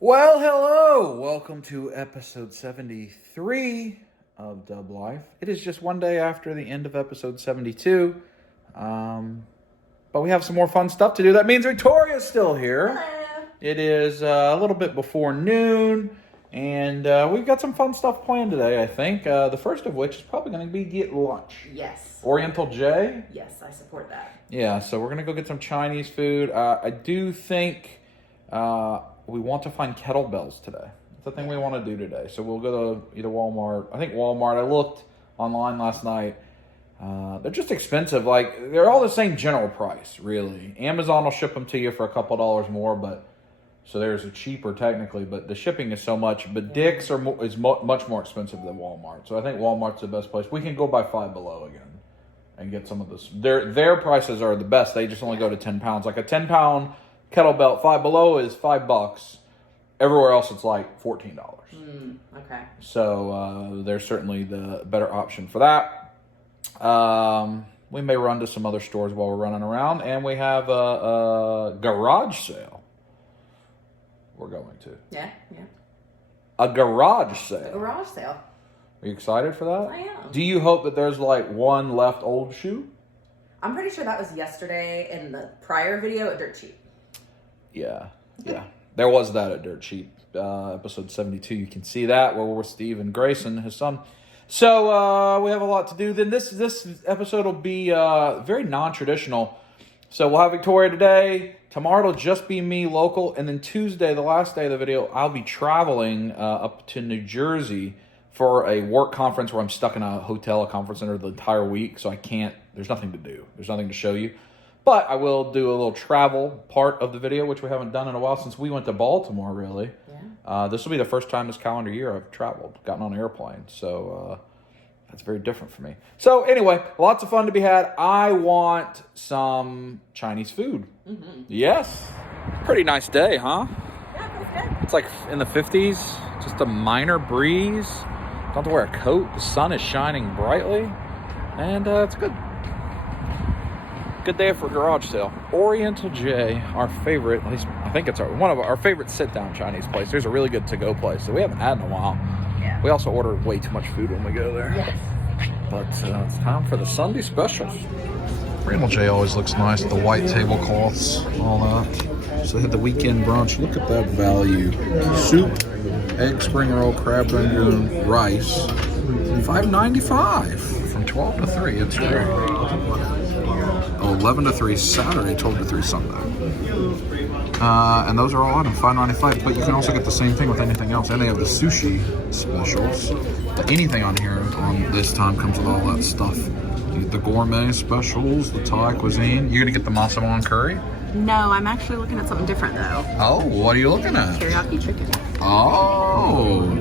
Well, hello! Welcome to episode 73 of Dub Life. It is just one day after the end of episode 72. But we have some more fun stuff to do. That means Victoria's still here. Hello! It is a little bit before noon, and we've got some fun stuff planned today, I think. The first of which is probably going to be get lunch. Yes. Oriental J? Yes, I support that. Yeah, so we're going to go get some Chinese food. I do think... we want to find kettlebells today. It's the thing we want to do today. So we'll go to either Walmart. I think Walmart. I looked online last night. They're just expensive. Like, they're all the same general price, really. Amazon will ship them to you for a couple dollars more, but so there's a cheaper technically, but the shipping is so much. But Dick's is much more expensive than Walmart. So I think Walmart's the best place. We can go by Five Below again and get some of this. Their prices are the best. They just only go to 10 pounds. Like a 10-pound kettlebell, Five Below is $5. Everywhere else, it's like $14. Okay. So there's certainly the better option for that. We may run to some other stores while we're running around, and we have a garage sale. We're going to. Yeah. A garage sale. A garage sale. Are you excited for that? I am. Do you hope that there's like one left old shoe? I'm pretty sure that was yesterday in the prior video at Dirt Cheap. Yeah. There was that at Dirt Cheap, episode 72. You can see that where we're with Steve and Grayson, his son. So we have a lot to do. Then this episode will be very non-traditional. So we'll have Victoria today. Tomorrow it'll just be me local, and then Tuesday, the last day of the video, I'll be traveling up to New Jersey for a work conference where I'm stuck in a hotel, a conference center the entire week. So I can't. There's nothing to do. There's nothing to show you. But I will do a little travel part of the video, which we haven't done in a while since we went to Baltimore, really. Yeah. This will be the first time this calendar year I've traveled, gotten on an airplane. So that's very different for me. So anyway, lots of fun to be had. I want some Chinese food. Mm-hmm. Yes. Pretty nice day, huh? Yeah, that's good. It's like in the 50s, just a minor breeze. Don't have to wear a coat. The sun is shining brightly. And it's good. Good day for a garage sale. Oriental J, our favorite, at least I think it's one of our favorite sit-down Chinese place. There's a really good to-go place that we haven't had in a while. Yeah. We also order way too much food when we go there. Yes. But it's time for the Sunday specials. Oriental J always looks nice. The white tablecloths, all that. So they had the weekend brunch. Look at that value. Soup, egg spring roll, crab rangoon, rice. $5.95 from 12 to 3. It's great. 11 to 3 Saturday, 12 to 3 Sunday. And those are all items, $5.95. But you can also get the same thing with anything else. And they have the sushi specials. But anything on here on this time comes with all that stuff. You get the gourmet specials, the Thai cuisine. You're going to get the massaman curry? No, I'm actually looking at something different, though. Oh, what are you looking at? Teriyaki chicken. Oh.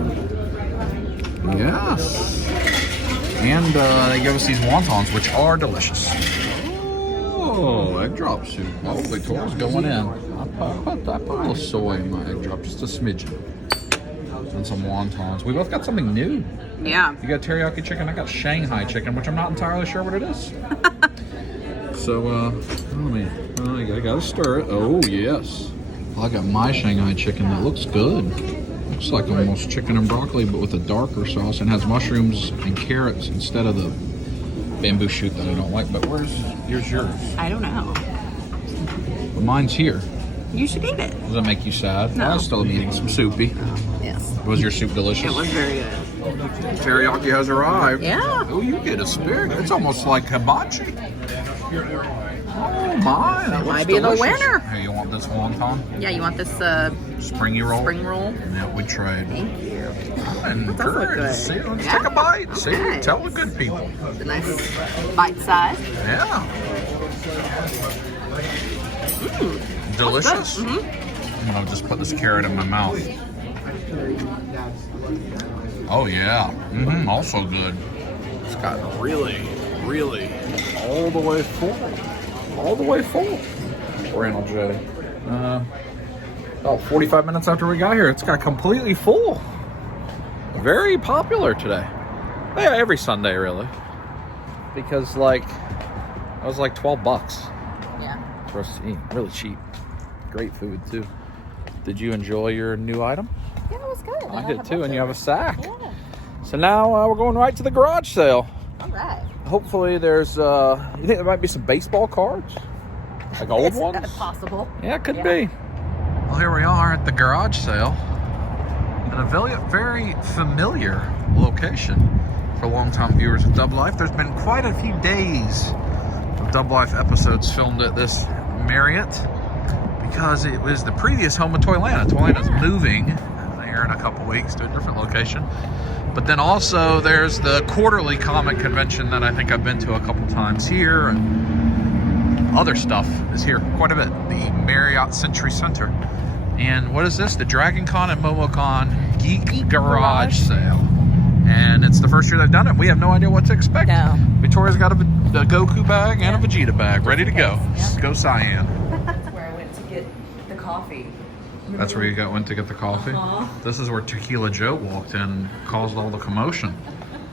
Yes. And they give us these wontons, which are delicious. Oh, egg drop soup. Oh, Victoria's going in. I put a little soy in my egg drop, just a smidgen. And some wontons. We both got something new. Yeah. You got teriyaki chicken, I got Shanghai chicken, which I'm not entirely sure what it is. So, I gotta stir it. Oh, yes. Well, I got my Shanghai chicken that looks good. Looks like almost chicken and broccoli, but with a darker sauce, and has mushrooms and carrots instead of the bamboo shoot that I don't like. But here's yours? I don't know. But mine's here. You should eat it. Does that make you sad? No. I still am eating some soupy. Yes. Was your soup delicious? It was very good. Teriyaki has arrived. Yeah. Oh, you get asparagus. It's almost like hibachi. Oh my, that might be delicious. the winner. Hey, you want this wonton? Yeah, you want this Springy roll? spring roll? Yeah, we trade. Thank you. And That does look good. see, let's Yeah. take a bite. Okay. See, tell the good people. It's a nice bite size. Yeah. Delicious. Mm-hmm. I'm gonna just put this carrot in my mouth. Oh yeah. Also good. It's got really all the way full. All the way full. Randall J. about 45 minutes after we got here. It's got completely full. Very popular today. Yeah, every Sunday really. Because like, it was like $12 Yeah. for us to eat. Really cheap. Great food too. Did you enjoy your new item? Yeah, it was good. I did too, and you have a sack. Yeah. So now we're going right to the garage sale. All right. Hopefully there's, you think there might be some baseball cards? Like old ones? It's possible. Yeah, it could be. Well, here we are at the garage sale. At a very familiar location for longtime viewers of Dub Life. There's been quite a few days of Dub Life episodes filmed at this Marriott because it was the previous home of Toylanta. Toylanta's moving here in a couple weeks to a different location. But then also there's the quarterly comic convention that I think I've been to a couple times here, and other stuff is here quite a bit. The Marriott Century Center. And what is this? The Dragon Con and MomoCon Geek Garage Sale. And it's the first year they've done it. We have no idea what to expect. No. Victoria's got a Goku bag and a Vegeta bag ready to go. Yep. Go Cyan. That's where I went to get the coffee. That's where you went to get the coffee? This is where Tequila Joe walked in and caused all the commotion.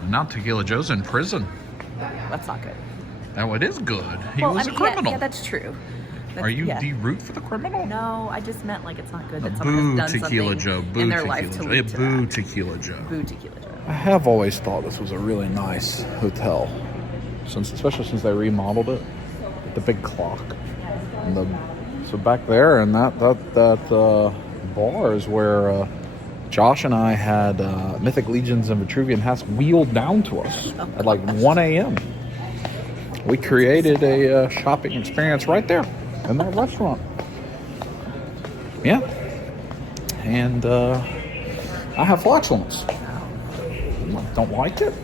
And now Tequila Joe's in prison. That's not good. Now it is good. He was a criminal. Yeah, that's true. Are you do you root for the criminal? No, I just meant like it's not good that Boo someone has done Tequila something Joe. Boo in their Tequila life to Joe. lead to Boo that. Tequila Joe. Boo Tequila Joe. I have always thought this was a really nice hotel, especially since they remodeled it with the big clock. And so back there, and that bar is where Josh and I had Mythic Legions and Vitruvian hats wheeled down to us at like 1 a.m. We created a shopping experience right there in that restaurant. Yeah. And I have flatulence. Don't like it?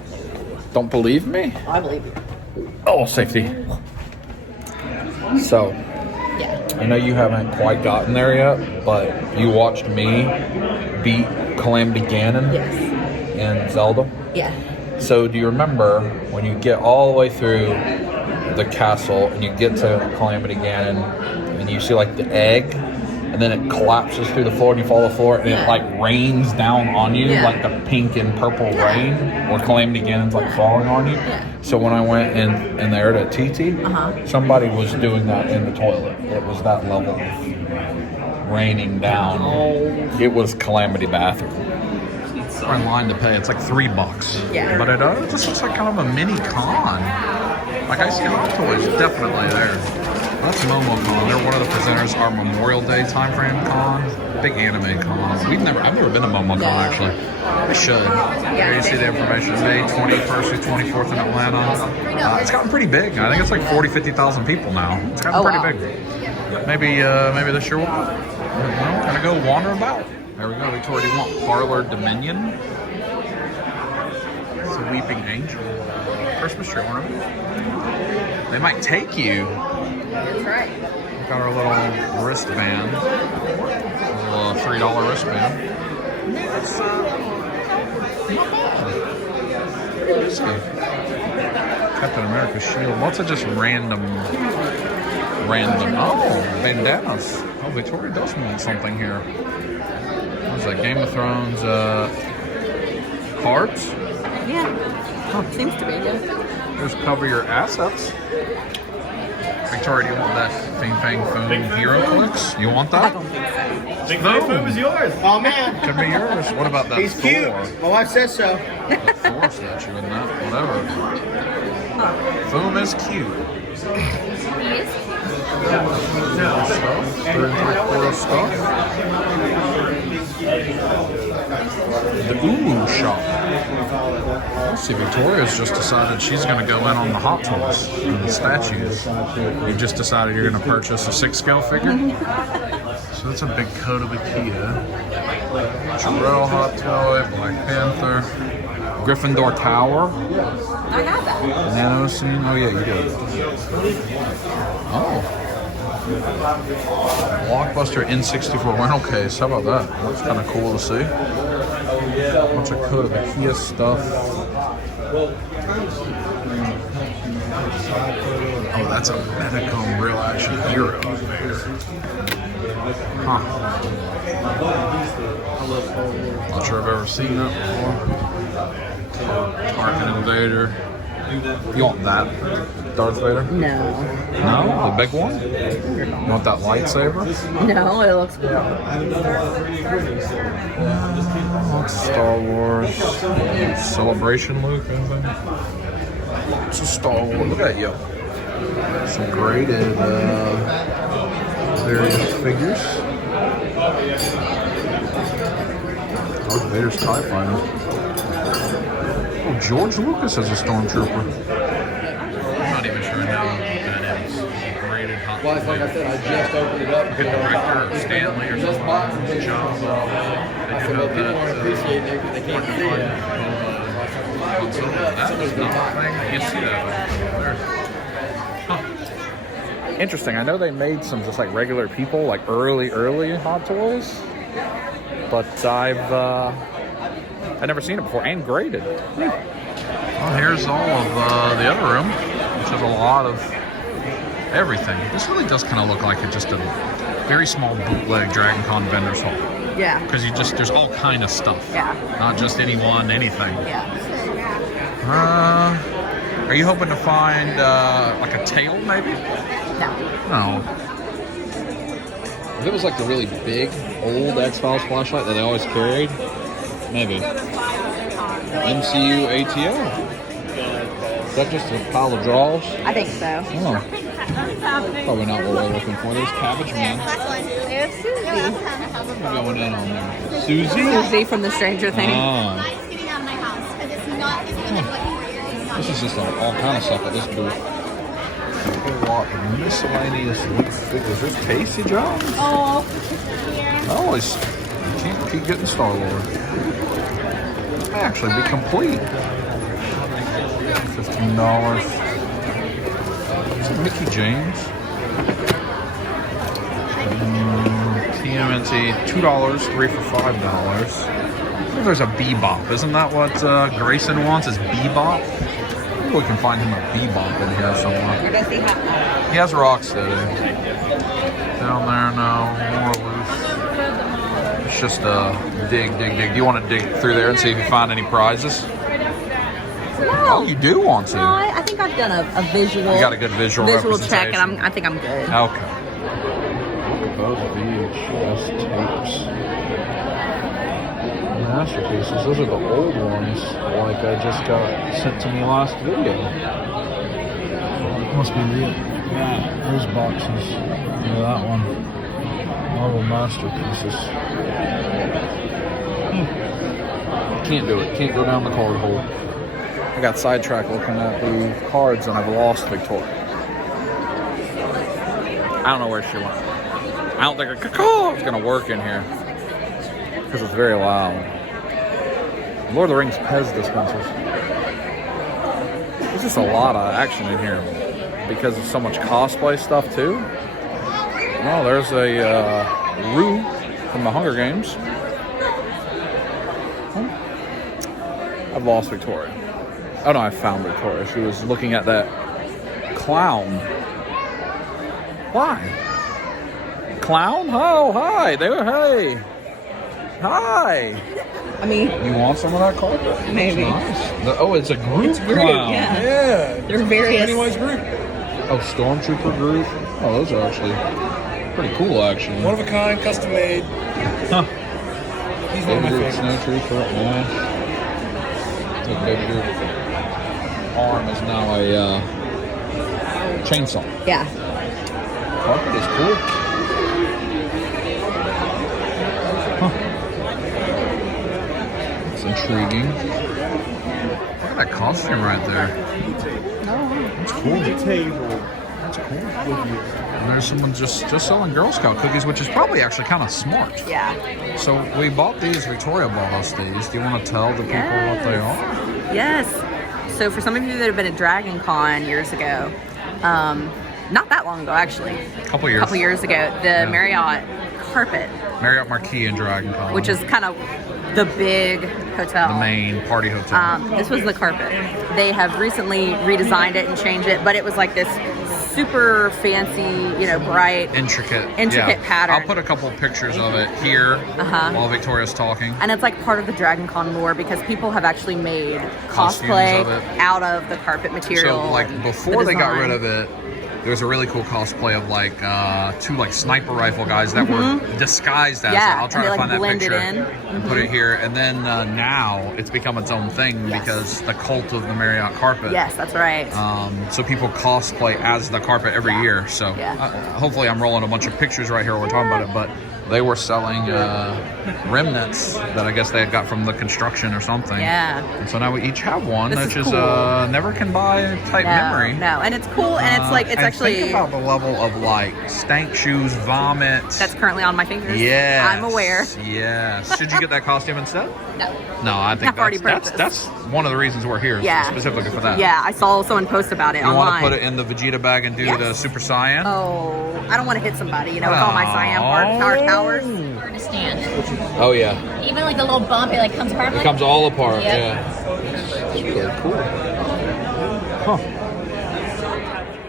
Don't believe me? I believe you. Oh, safety. So, Yeah. I know you haven't quite gotten there yet, but you watched me beat Calamity Ganon Yes. in Zelda. Yeah. So do you remember when you get all the way through the castle and you get to Calamity Ganon and you see like the egg and then it collapses through the floor and you fall to the floor and it like rains down on you like the pink and purple rain, or Calamity Ganon's like falling on you? So when I went in there to TT, somebody was doing that in the toilet. It was that level of raining down. It was Calamity bathroom. We're in line to pay. It's like $3. Yeah. But it just looks like kind of a mini con. Like I see Hot Toys definitely there. That's MomoCon. They're one of the presenters. Our Memorial Day timeframe con, big anime con. I've never been to MomoCon actually. I should. Here you see the information. May 21st through 24th in Atlanta. It's gotten pretty big. I think it's like 40,000-50,000 people now. It's gotten pretty big. Maybe this year we'll kind of go wander about. There we go. Victoria, do you want Parlor Dominion? It's a Weeping Angel. Christmas tree ornament. They might take you. That's right. We've got our little wristband. A little $3 wristband. I mean, it's not bad. Pretty busy. Captain America's shield. Lots of just random. Oh, bandanas. Oh, Victoria does want something here. What's that? Game of Thrones cards? Yeah. Seems to be, yeah. There's cover your assets. Victoria, do you want that Fing Fang Foom Hero Clicks? You want that? I don't think so. Big Fang Foom is yours. Oh man, Could be yours. What about that he's Thor? cute. My wife says so. The Thor statue and that, whatever. Foom is cute. He is. Stuff. 3 3/4 stuff. The Umu shop. Let's see, Victoria's just decided she's going to go in on the Hot Toys and the statues. You just decided you're going to purchase a 6-scale figure? So that's a big coat of Ikea. Jarrell Hot Toy, Black Panther, Gryffindor Tower. I have that. Nano Scene. Oh yeah, you do. Oh. Blockbuster N64 rental case. How about that? That's kind of cool to see. Bunch of coat of Ikea stuff. Oh, that's a Medicom Real Action Hero. Huh. Not sure I've ever seen that before. Tarkin Invader. You want that, Darth Vader? No. No? The big one? You want that lightsaber? No, it looks cool. What's Star Wars? Celebration Luke, anything? It's a Star Wars. Look at you. Some graded various figures. Darth Vader's TIE Fighter. Oh, George Lucas as a stormtrooper. I'm not even sure how that is. Graded hot. Well, like I said, I just opened it up. Look at the director of Stanley or something. Java. I said, well, people aren't appreciating it because they can't see it. That was not a thing. You can see that. Huh. Interesting. I know they made some just like regular people, like early Hot Toys, but I've never seen it before and graded. Well, here's all of the other room, which has a lot of everything. This really does kind of look like just a very small bootleg Dragon Con vendor's hall. Yeah. Because there's all kind of stuff. Yeah. Not just anything. Yeah. Are you hoping to find like a tail, maybe? No. No. If it was like the really big, old X-Files flashlight that they always carried, maybe. MCU ATO. Is that just a pile of drawers? I think so. Oh. Probably not what we're looking for. There's Cabbage Man. There's Susie. What's going in on there? Susie? Susie from the Stranger Things. Oh. This is just all kind of stuff at this booth. A lot of miscellaneous figures. There's Casey Jones. Oh. Always can't keep getting Star Lord. May actually be complete. $15. Is it Mickey James? TMNT $2, 3 for $5. There's a Bebop. Isn't that what Grayson wants? Is Bebop? Maybe we can find him a Bebop in here somewhere. Or does he have He has Rocksteady. Down there, no. More loose. It's just dig. Do you want to dig through there and see if you find any prizes? No. Oh, you do want to? No, I think I've done a visual. You got a good visual check, representation. and I think I'm good. Okay. Both VHS tapes. Masterpieces. Those are the old ones, like I just got sent to me last video. Must be real. Yeah, those boxes. Yeah, that one. Marvel masterpieces. Can't do it. Can't go down the card hole. I got sidetracked looking at the cards and I've lost Victoria. I don't know where she went. I don't think it's gonna work in here because it's very loud. Lord of the Rings Pez dispensers. There's just a lot of action in here because of so much cosplay stuff too. Oh, there's a Rue from the Hunger Games. I've lost Victoria. Oh no, I found Victoria. She was looking at that clown. Why? Clown? Oh, hi. There, hey. Hi. I mean, You want some of that carpet? Maybe. Nice. Oh, it's a group, It's group, clown. yeah. Yeah. there's various. Pennywise group. Oh, Stormtrooper group. Oh, those are actually pretty cool, actually. One of a kind, custom made. Huh. He's one of my Baby favorites. Snow Trooper. Yeah. The baby arm is now a chainsaw. Yeah. Carpet is cool. It's intriguing. Look at that costume right there. That's cool. That's cool. And there's someone just selling Girl Scout cookies, which is probably actually kind of smart. Yeah. So we bought these. Victoria bought us these. Do you want to tell the people what they are? Yes. So for some of you that have been at Dragon Con years ago, not that long ago actually, A couple years. ago, the Marriott carpet, Marriott Marquis in Dragon Con. which is kind of the big hotel. the main party hotel. This was the carpet. They have recently redesigned it and changed it, but it was like this super fancy, you know, bright, intricate pattern. I'll put a couple pictures of it here while Victoria's talking. And it's like part of the Dragon Con lore because people have actually made Costumes cosplay of it. out of the carpet material. So like and before the they got design. rid of it, there was a really cool cosplay of like 2 like sniper rifle guys that were disguised as it. I'll try to find that picture and put it here. And then now it's become its own thing because the cult of the Marriott carpet. Yes, that's right. So people cosplay as the carpet every year. So hopefully I'm rolling a bunch of pictures right here while we're talking about it. But they were selling remnants that I guess they had got from the construction or something. Yeah. And so now we each have one, which is cool. never can buy type memory. No, and it's cool, and it's like, it's and actually... think about the level of like stank shoes, vomit. That's currently on my fingers. Yeah. I'm aware. Yes. Should you get that costume instead? No. No, I think already that's one of the reasons we're here, specifically for that. Yeah, I saw someone post about it online. You want to put it in the Vegeta bag and do the Super Saiyan? Oh, I don't want to hit somebody, you know, with all my Cyan powers. Hard to stand. Oh, yeah. Even like the little bump, it like comes apart. It comes all apart, Yep. yeah. Really cool. Huh.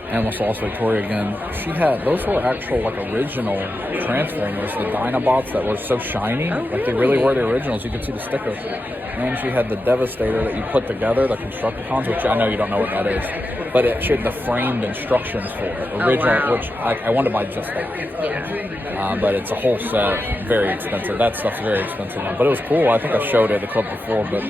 Animal Sauce Victoria again. She had, those were actual like original Transformers, the Dinobots that were so shiny. Like they really were the originals. You could see the sticker. And she had the Devastator that you put together, the Constructicons, which I know you don't know what that is. But it showed the framed instructions for it. Original, which I wanted to buy just that. Yeah. But it's a whole set, very expensive. That stuff's very expensive now. But it was cool. I think I showed it at the club before. But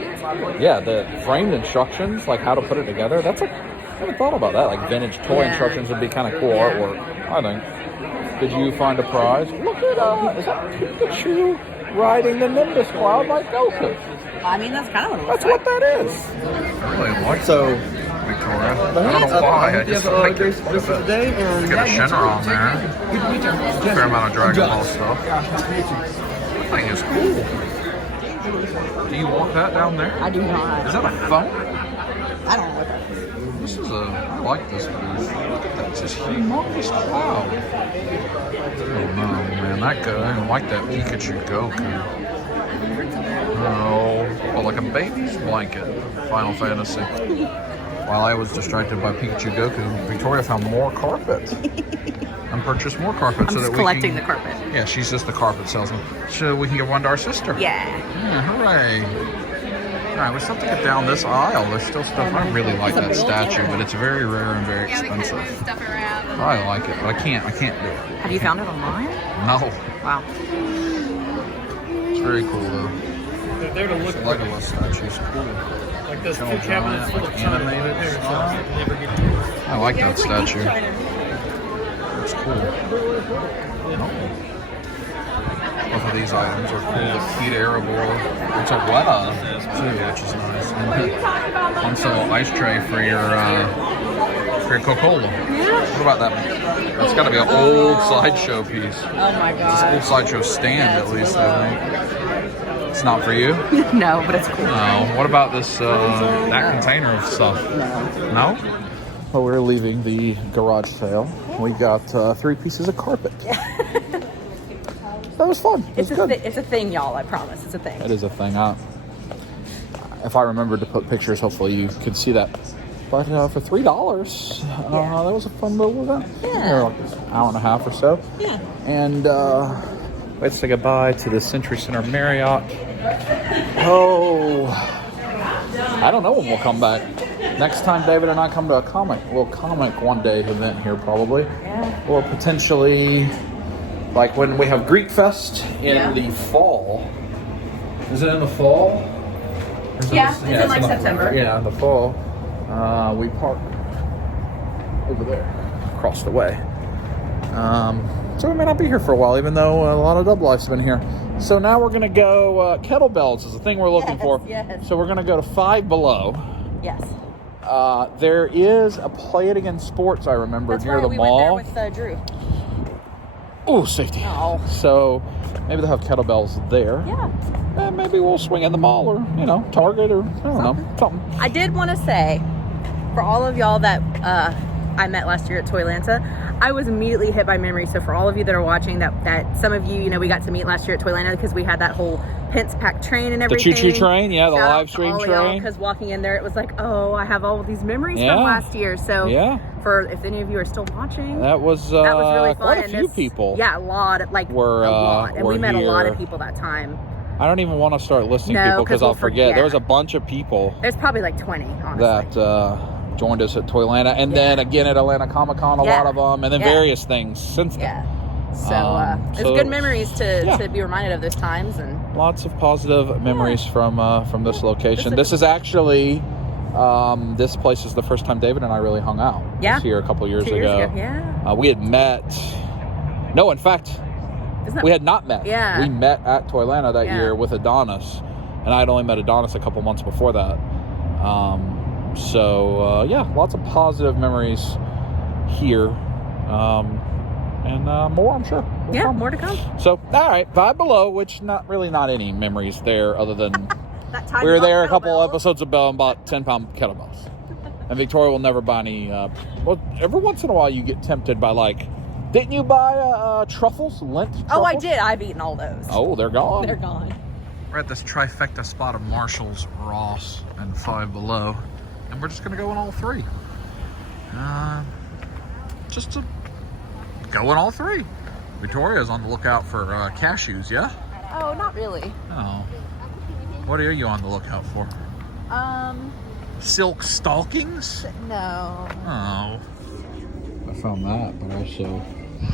yeah, the framed instructions, like how to put it together, that's like, I haven't thought about that. Like vintage toy instructions would be kind of cool artwork, I think. Did you find a prize? Look at is that Pikachu riding the Nimbus Cloud like Goku? I mean, that's kind of what it looks That's what that is. I really like Victoria. I don't know why. I just like it. Today, and Got a Shenron there. Fair amount of Dragon Ball stuff. That thing is cool. Do you want that down there? I do not. Is that a phone? I don't know what that is. This is I like this booth. Look at that, just humongous cloud. Oh no, man, that guy, I don't like that Pikachu Goku. Oh, like a baby's blanket, Final Fantasy. While I was distracted by Pikachu Goku, Victoria found more carpet. And purchased more carpet so that we can... collecting the carpet. Yeah, she's just the carpet salesman. So we can give one to our sister. Yeah. Hooray. Alright, we still have to get down this aisle. There's still stuff. I really like that statue, but it's very rare and very expensive. I like it, but I can't do it. Have you found it online? No. Wow. It's very cool though. They're there to look Legolas statue's cool. like those two Giant, cabinets full of like, China animated style. style. Never get used. I like that statue. It's cool. No. Both of these items are cool. The Pete Arabor. It's a Weta too, which is nice. And also ice tray for your Coca-Cola. What about that? That's got to be an old sideshow piece. Oh my It's god. an old sideshow stand, at least, I think. It's not for you? No, but it's cool. No. What about this, that container of stuff? No? Well, we're leaving the garage sale. We got 3 pieces of carpet. That was fun. It was good. It's a thing, y'all. I promise. It's a thing. It is a thing. If I remembered to put pictures, hopefully you could see that. But for $3, that was a fun little event. Yeah. Like an hour and a half or so. Yeah. And we had to say goodbye to the Century Center Marriott. Oh, I don't know when we'll come back. Next time David and I come to a comic one day event here probably. Yeah. Or potentially like when we have Greek Fest in the fall. Is it in the fall? It's in like September. Yeah, in the fall. We park over there, across the way. So we may not be here for a while, even though a lot of Dub Life's been here. So now we're going to go, kettlebells is the thing we're looking for. Yes. So we're going to go to Five Below. Yes. There is a Play It Again Sports, I remember, near the mall. Went there with Drew. Oh, safety. Oh. So maybe they'll have kettlebells there. Yeah. And maybe we'll swing in the mall or, Target or, I don't know, something. I did want to say, for all of y'all that I met last year at Toylanta, I was immediately hit by memory. So for all of you that are watching, that some of you, we got to meet last year at Toylanta because we had that whole Pence Pack train and everything. The choo-choo train, yeah, the live stream train. Because walking in there, it was like, oh, I have all of these memories from last year. So for if any of you are still watching. That was really fun. quite a And few people. Yeah, a lot. A lot. And we met a lot of people that time. I don't even want to start listing people because I'll forget. There was a bunch of people. There's probably like 20, honestly. That joined us at Toylanta, and then again at Atlanta Comic Con, a lot of them, and then various things since then. Yeah. So it's good memories to be reminded of those times, and lots of positive memories from this location. This is actually this place is the first time David and I really hung out. Yeah. This here a couple years ago. Yeah. We had met. No, in fact. We had not met. Yeah. We met at Toylanta that year with Adonis, and I had only met Adonis a couple months before that. Lots of positive memories here, and more, I'm sure. More to come. So, all right, Five Below, which not any memories there other than that time we were there a couple episodes ago and bought 10-pound kettlebells. And Victoria will never buy any. Every once in a while you get tempted by didn't you buy truffles, lint truffles? Oh, I did. I've eaten all those. Oh, they're gone. They're gone. We're at this trifecta spot of Marshall's, Ross, and Five Below, and we're just going to go in all three. Just to go in all three. Victoria's on the lookout for cashews, yeah? Oh, not really. Oh. What are you on the lookout for? Silk stockings? No. Oh. I found that, but also...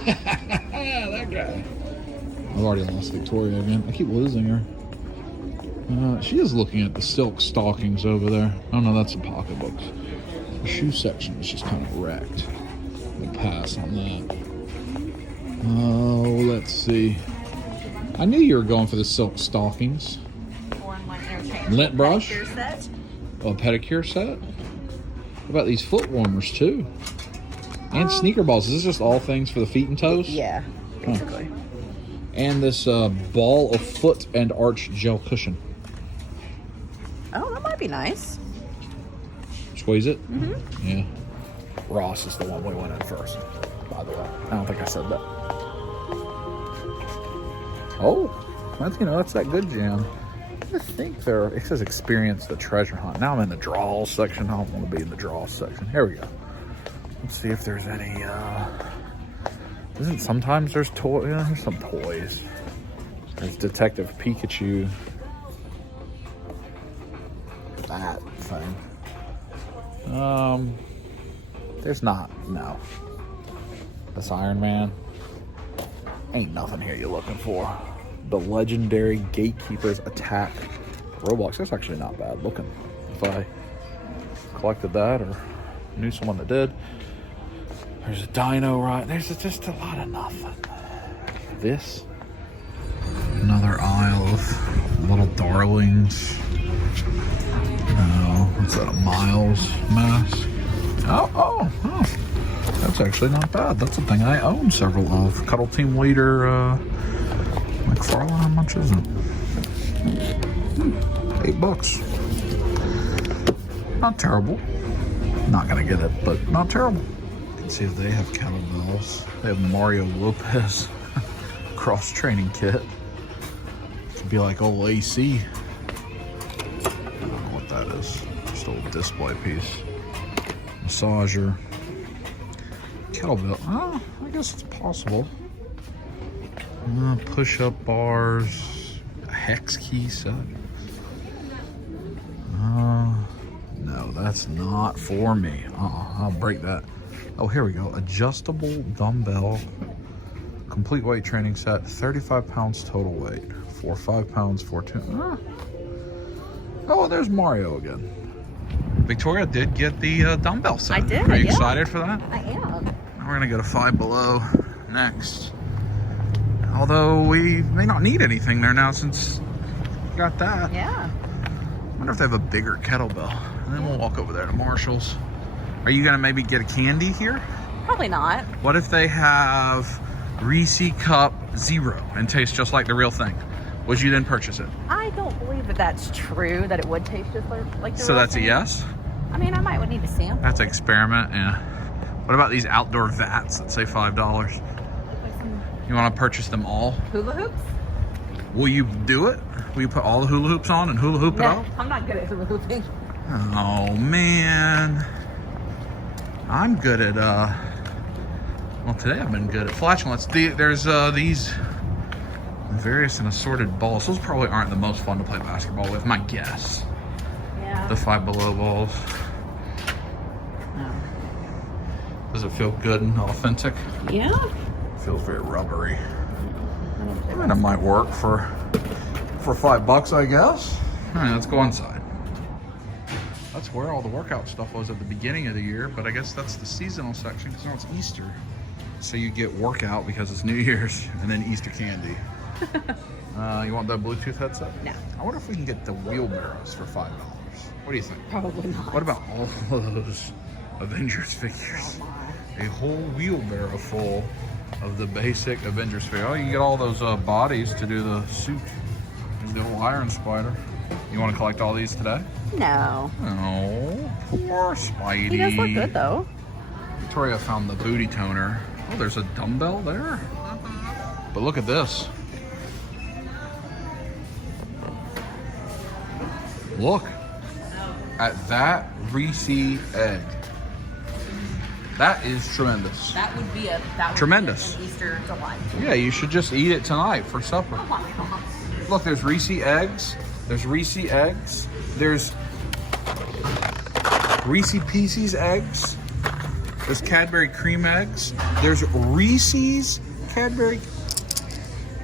that guy. I've already lost Victoria again. I keep losing her. She is looking at the silk stockings over there. Oh no, that's the pocketbooks. The shoe section is just kind of wrecked. We'll pass on that. Oh, let's see. I knew you were going for the silk stockings. Lint brush? Pedicure set. Oh, a pedicure set? What about these foot warmers too? And sneaker balls. Is this just all things for the feet and toes? Yeah, basically. And this ball of foot and arch gel cushion. Oh, that might be nice. Squeeze it? Mm-hmm. Yeah. Ross is the one we went in first, by the way. I don't think I said that. Oh, that's that good jam. I think it says experience the treasure hunt. Now I'm in the draws section. I don't want to be in the draws section. Here we go. Let's see if there's any, sometimes there's toys, there's some toys. There's Detective Pikachu. That thing. There's not, no. This Iron Man. Ain't nothing here you're looking for. The legendary Gatekeepers Attack Roblox. That's actually not bad looking. If I collected that or knew someone that did. There's a dino right. There's just a lot of nothing. This. Another aisle of little darlings. What's that, a Miles mask? Oh. That's actually not bad. That's a thing I own several of. Cuddle Team Leader, McFarlane, how much is it? $8. Not terrible. Not gonna get it, but not terrible. See if they have kettlebells. They have Mario Lopez cross training kit. Could be like old AC. I don't know what that is. Just a little display piece. Massager. Kettlebell. Oh, I guess it's possible. Push-up bars. A hex key set. No, that's not for me. I'll break that. Oh, here we go. Adjustable dumbbell, complete weight training set, 35 pounds total weight, for 5 pounds, 14. Oh, there's Mario again. Victoria did get the dumbbell set. I did. Are you excited for that? I am. Now we're gonna go to Five Below next. Although we may not need anything there now since we got that. Yeah. I wonder if they have a bigger kettlebell. And then we'll walk over there to Marshall's. Are you gonna maybe get a candy here? Probably not. What if they have Reese Cup Zero and tastes just like the real thing? Would you then purchase it? I don't believe that that's true, that it would taste just like the So real that's thing. a yes? I mean, I might need to sample. That's an experiment, yeah. What about these outdoor vats that say $5? Like some You wanna purchase them all? hula hoops? Will you do it? Will you put all the hula hoops on and hula hoop it No, out? I'm not good at hula hooping. Oh man. I'm good at, well, today I've been good at flashing lights. There's these various and assorted balls. Those probably aren't the most fun to play basketball with, my guess. Yeah. The Five Below balls. No. Does it feel good and authentic? Yeah. Feels very rubbery. And it might work for $5, I guess. All right, let's go inside. That's where all the workout stuff was at the beginning of the year, but I guess that's the seasonal section because now it's Easter. So you get workout because it's New Year's and then Easter candy. You want that Bluetooth headset? No. I wonder if we can get the wheelbarrows for $5. What do you think? Probably not. What about all of those Avengers figures? A whole wheelbarrow full of the basic Avengers figure. Oh, you get all those bodies to do the suit. There's the old Iron Spider. You want to collect all these today? No. Oh, poor Spidey. He does look good though. Victoria found the booty toner. Oh, there's a dumbbell there. But look at this. Look at that Reese egg. That is tremendous. That would be Tremendous. an Easter delight. Yeah, you should just eat it tonight for supper. Look, there's Reese eggs. There's Reese eggs. There's Reese Pieces eggs. There's Cadbury cream eggs. There's Reese's Cadbury.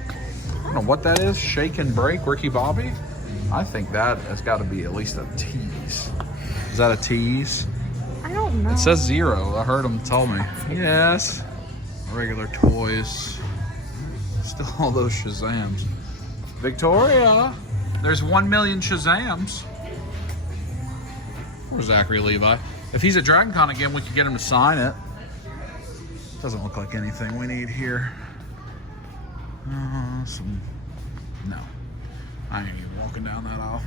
I don't know what that is. Shake and Break, Ricky Bobby. I think that has got to be at least a tease. Is that a tease? I don't know. It says 0. I heard him tell me. Yes. Regular toys. Still all those Shazams. Victoria, there's 1 million Shazams. Or Zachary Levi. If he's at Dragon Con again, we could get him to sign it. Doesn't look like anything we need here. No. I ain't even walking down that aisle.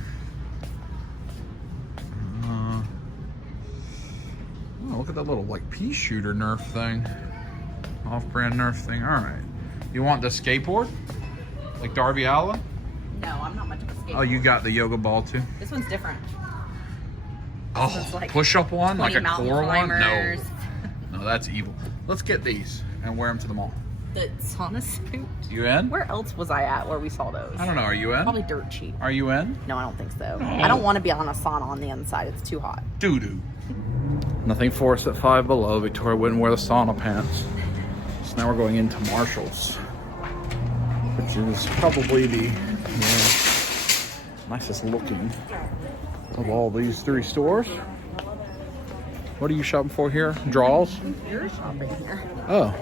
Oh, look at that little like pea shooter Nerf thing. Off-brand Nerf thing. All right. You want the skateboard? Like Darby Allin? No, I'm not much of a skater. Oh, you got the yoga ball too? This one's different. Oh, one's like push-up one? Like a mountain core one? No. climbers. No, that's evil. Let's get these and wear them to the mall. The sauna suit. You in? Where else was I at where we saw those? I don't know. Are you in? Probably dirt cheap. Are you in? No, I don't think so. I don't want to be on a sauna on the inside. It's too hot. Doo-doo. Nothing for us at Five Below. Victoria wouldn't wear the sauna pants. So now we're going into Marshall's, which is probably the nicest looking of all these 3 stores. What are you shopping for here? Draws? You're shopping here. Oh.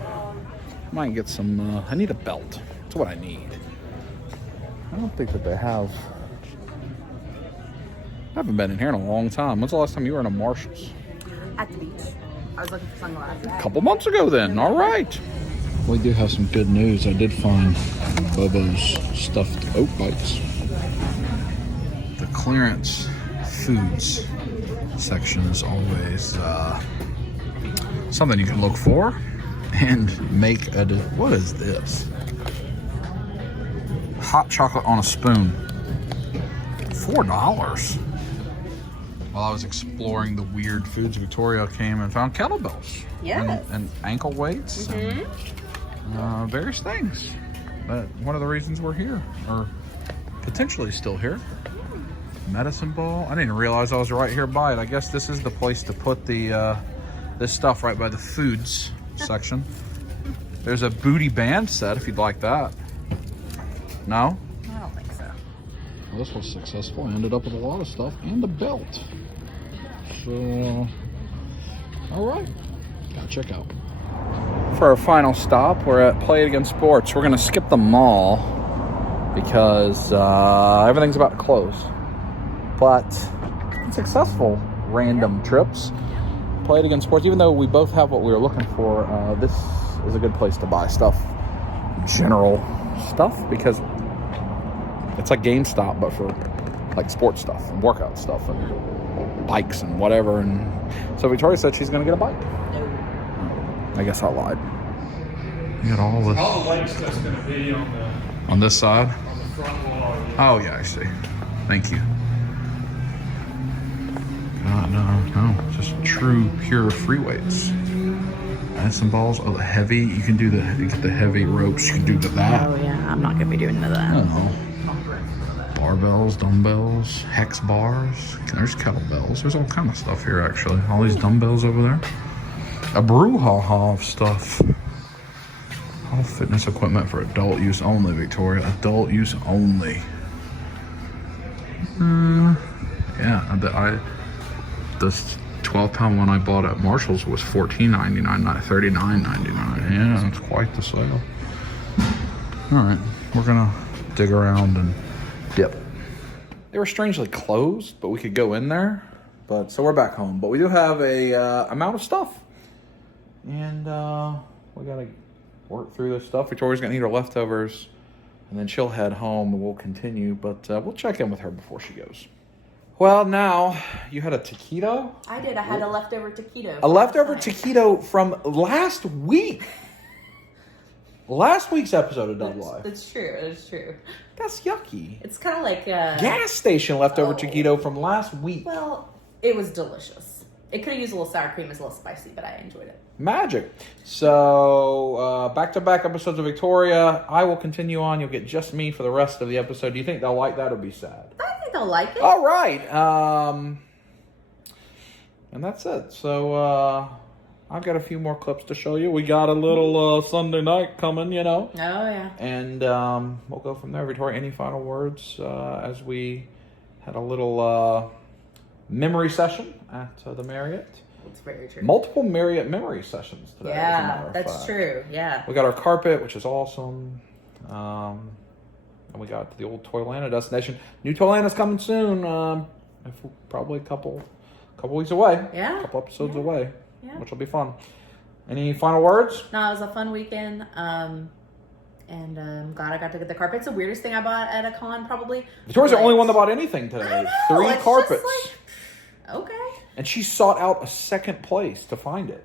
Might get some, I need a belt. That's what I need. I don't think that they have. I haven't been in here in a long time. When's the last time you were in a Marshall's? At the beach. I was looking for sunglasses. A couple months ago then. All right. We do have some good news. I did find Bobo's stuffed oat bites. The clearance foods section is always something you can look for and make a... What is this? Hot chocolate on a spoon. $4. While I was exploring the weird foods, Victoria came and found kettlebells. Yes. And ankle weights. And, various things. But one of the reasons we're here, or potentially still here. Medicine ball. I didn't realize I was right here by it. I guess this is the place to put the this stuff right by the foods section. There's a booty band set if you'd like that. No? I don't think so. Well, this was successful. I ended up with a lot of stuff and a belt. So, all right. Gotta check out. For our final stop, we're at Play It Again Sports. We're gonna skip the mall because everything's about to close. But successful random trips. Play It Again Sports. Even though we both have what we were looking for, this is a good place to buy stuff. General stuff, because it's like GameStop, but for like sports stuff and workout stuff and bikes and whatever. And so Victoria said she's gonna get a bike. I guess I lied. You got all the weight stuff's gonna be on this side. on the front wall. Oh yeah, I see. Thank you. No, just true, pure free weights. And some balls. Oh, the heavy. You can do get the heavy ropes. You can do that. Oh yeah, I'm not gonna be doing none of that. Oh. Barbells, dumbbells, hex bars. There's kettlebells. There's all kind of stuff here, actually. All these dumbbells over there. A brouhaha of stuff. All fitness equipment for adult use only, Victoria. Adult use only. Yeah, this 12-pound one I bought at Marshall's was $14.99, not $39.99. Yeah, it's quite the sale. All right, we're gonna dig around and dip. They were strangely closed, but we could go in there. So we're back home. But we do have a amount of stuff, and we gotta work through this stuff. Victoria's gonna eat her leftovers, and then she'll head home, and we'll continue. But we'll check in with her before she goes. Well, now, you had a taquito? I did. I had a leftover taquito. A leftover taquito from last week. Last week's episode of Dub Life. That's true. It's true. That's yucky. It's kind of like gas station leftover taquito from last week. Well, it was delicious. It could have used a little sour cream. It's a little spicy, but I enjoyed it. Magic. So, back-to-back episodes of Victoria. I will continue on. You'll get just me for the rest of the episode. Do you think they'll like that or be sad? I think they'll like it. All right. And that's it. So, I've got a few more clips to show you. We got a little Sunday night coming, you know. Oh, yeah. And we'll go from there. Victoria, any final words as we had a little memory session at the Marriott? It's very true. Multiple Marriott memory sessions today. Yeah, that's true. Yeah. We got our carpet, which is awesome. And we got the old Toylanta destination. New Toylanta's coming soon. Probably a couple weeks away. Yeah. A couple episodes away. Yeah. Which will be fun. Any final words? No, it was a fun weekend. And I'm glad I got to get the carpet. It's the weirdest thing I bought at a con, probably. Victoria's the only one that bought anything today. I know, 3 it's carpets. just like, okay. And she sought out a second place to find it.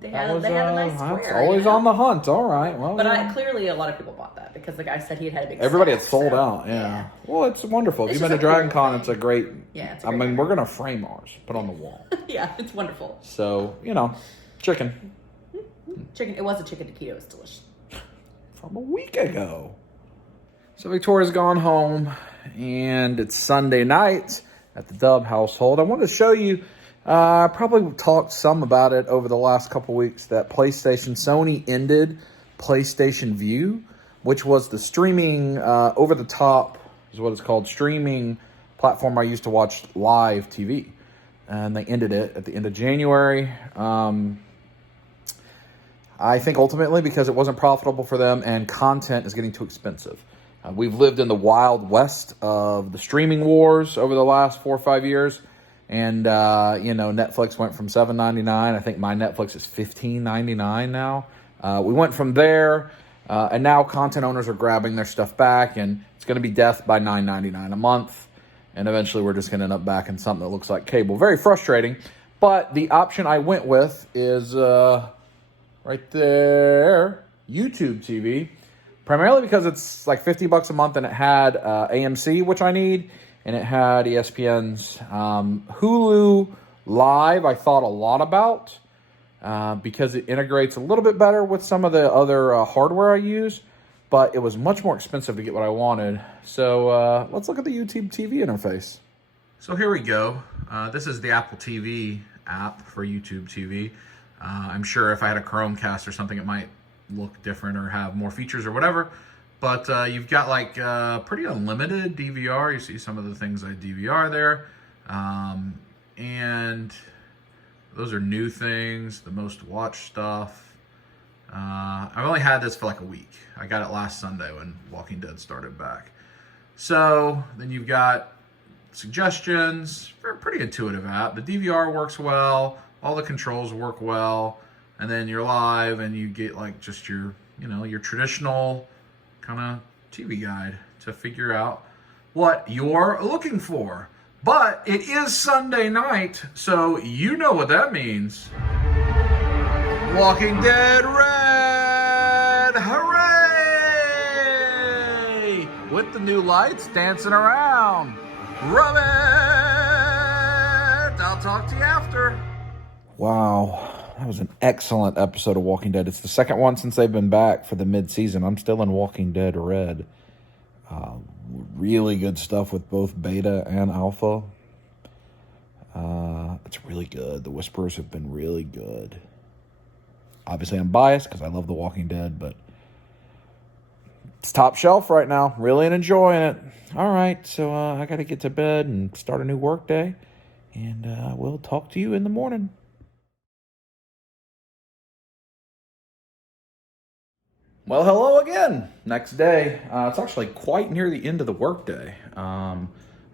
They had a nice square. That's always on the hunt. All right. Well, but clearly a lot of people bought that because the guy said he had a big everybody stack, had sold so, out. Yeah. Well, it's wonderful. If It's you've been just to a Dragon cool Con, thing. it's a great. Yeah, it's a I great mean, we're gonna frame ours, put on the wall. Yeah, it's wonderful. So chicken. Chicken. It was a chicken taquito. It was delicious. From a week ago. So Victoria's gone home, and it's Sunday night at the Dub household. I wanted to show you. I probably talked some about it over the last couple weeks. That Sony ended PlayStation View, which was the streaming over the top is what it's called, streaming platform I used to watch live TV, and they ended it at the end of January. I think ultimately because it wasn't profitable for them and content is getting too expensive. We've lived in the wild west of the streaming wars over the last 4 or 5 years. And, Netflix went from $7.99. I think my Netflix is $15.99 now. We went from there, and now content owners are grabbing their stuff back, and it's going to be death by $9.99 a month. And eventually we're just going to end up back in something that looks like cable. Very frustrating. But the option I went with is right there, YouTube TV. Primarily because it's like $50 a month, and it had AMC, which I need, and it had ESPN's Hulu Live. I thought a lot about because it integrates a little bit better with some of the other hardware I use, but it was much more expensive to get what I wanted. So let's look at the YouTube TV interface. So here we go. This is the Apple TV app for YouTube TV. I'm sure if I had a Chromecast or something, it might look different or have more features or whatever. But you've got like pretty unlimited DVR. You see some of the things I DVR there. And those are new things, the most watched stuff. I've only had this for like a week. I got it last Sunday when Walking Dead started back. So then you've got suggestions. Pretty intuitive app. The DVR works well. All the controls work well. And then you're live and you get like just your, your traditional kind of TV guide to figure out what you're looking for. But it is Sunday night, so you know what that means. Walking Dead Red! Hooray! With the new lights dancing around. Rub it! I'll talk to you after. Wow. That was an excellent episode of Walking Dead. It's the second one since they've been back for the mid-season. I'm still in Walking Dead Red. Really good stuff with both beta and alpha. It's really good. The Whisperers have been really good. Obviously, I'm biased because I love The Walking Dead, but it's top shelf right now. Really enjoying it. All right, so I got to get to bed and start a new work day, and we'll talk to you in the morning. Well, hello again. Next day. It's actually quite near the end of the workday. I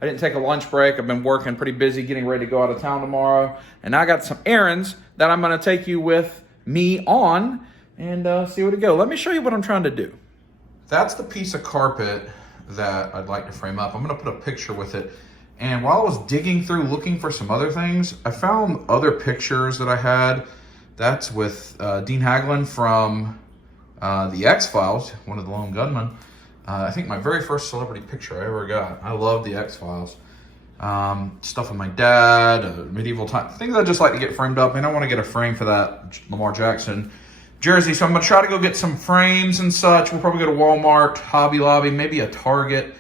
didn't take a lunch break. I've been working pretty busy, getting ready to go out of town tomorrow. And I got some errands that I'm going to take you with me on and see where to go. Let me show you what I'm trying to do. That's the piece of carpet that I'd like to frame up. I'm going to put a picture with it. And while I was digging through looking for some other things, I found other pictures that I had. That's with Dean Haglund from The X-Files, one of the lone gunmen. I think my very first celebrity picture I ever got. I love The X-Files. Stuff of my dad, medieval time, things I just like to get framed up. And I want to get a frame for that Lamar Jackson jersey. So I'm going to try to go get some frames and such. We'll probably go to Walmart, Hobby Lobby, maybe a Target.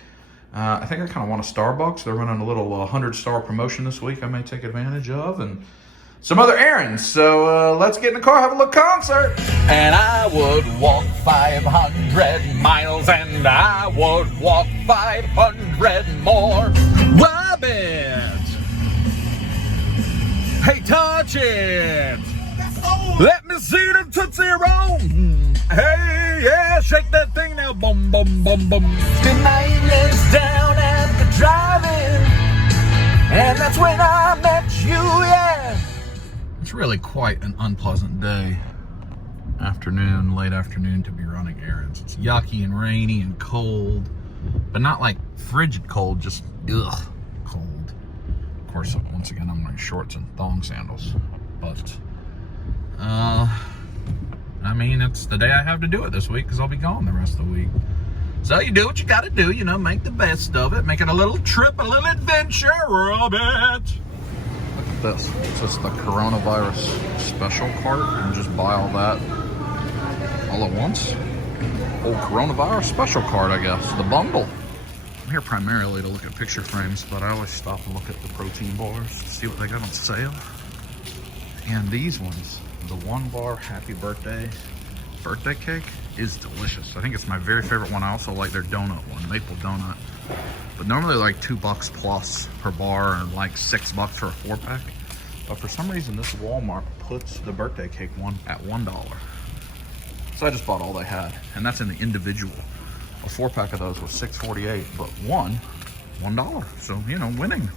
I think I kind of want a Starbucks. They're running a little 100-star promotion this week I may take advantage of. And some other errands. So let's get in the car, have a little concert. And I would walk 500 miles and I would walk 500 more. Robin! Hey, touch it! Let me see the Tootsie Roll! Hey, yeah, shake that thing now, boom, boom, boom, boom. Tonight is down at the drive-in, and that's when I met you, yeah. It's really quite an unpleasant day, late afternoon, to be running errands. It's yucky and rainy and cold, but not like frigid cold, just ugh, cold. Of course, once again, I'm wearing shorts and thong sandals, but I mean, it's the day I have to do it this week because I'll be gone the rest of the week. So you do what you got to do, you know, make the best of it, make it a little trip, a little adventure, rub it. Look at this. It's just the coronavirus special cart. You can just buy all that all at once. Old coronavirus special cart, I guess. The bundle. I'm here primarily to look at picture frames, but I always stop and look at the protein bars to see what they got on sale. And these ones, the 1 bar happy birthday cake is delicious. I think it's my very favorite one. I also like their donut one, maple donut. But normally like $2 plus per bar and like $6 for a 4-pack. But for some reason this Walmart puts the birthday cake one at $1. So I just bought all they had, and that's in the individual. A 4-pack of those was $6.48, but $1. So, you know, winning.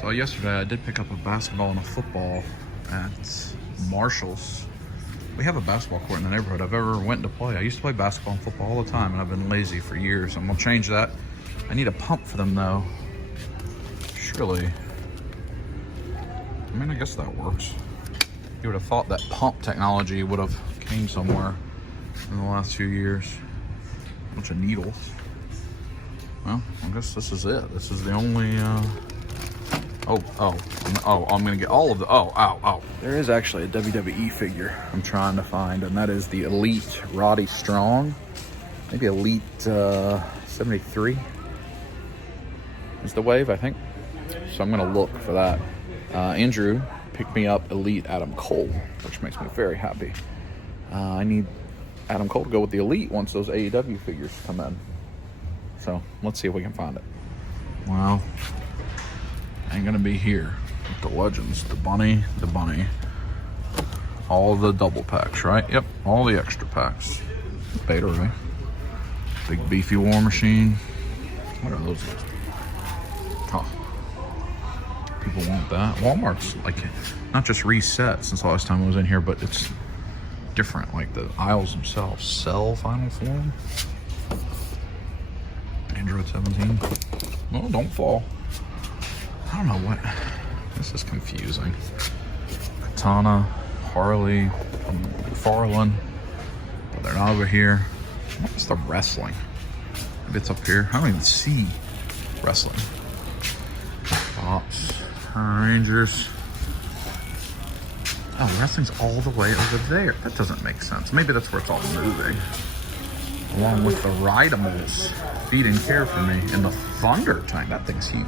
So yesterday I did pick up a basketball and a football at Marshall's. We have a basketball court in the neighborhood I've ever went to play. I used to play basketball and football all the time, and I've been lazy for years. I'm gonna change that. I need a pump for them though. Surely, I mean, I guess that works. You would have thought that pump technology would have came somewhere in the last few years. A bunch of needles. Well, I guess this is it. This is the only, I'm gonna get all of the, ow. There is actually a WWE figure I'm trying to find, and that is the Elite Roddy Strong. Maybe Elite 73 is the wave, I think. So I'm gonna look for that. Andrew picked me up Elite Adam Cole, which makes me very happy. I need Adam Cole to go with the Elite once those AEW figures come in. So let's see if we can find it. Well, ain't gonna be here. The Legends, the bunny. All the double packs, right? Yep, all the extra packs. Beta Ray. Big beefy War Machine. What are those guys? Oh. People want that. Walmart's like not just reset since the last time I was in here, but it's different. Like the aisles themselves sell Final Form. Android 17. Oh, don't fall. I don't know what. This is confusing. Katana, Harley, McFarlane. But they're not over here. What's the wrestling? Maybe it's up here. I don't even see wrestling. Fox, Rangers. Oh, wrestling's all the way over there. That doesn't make sense. Maybe that's where it's all moving. Along with the Rhidimels, Feed and Care for Me, and the Thunder Tank. That thing's huge.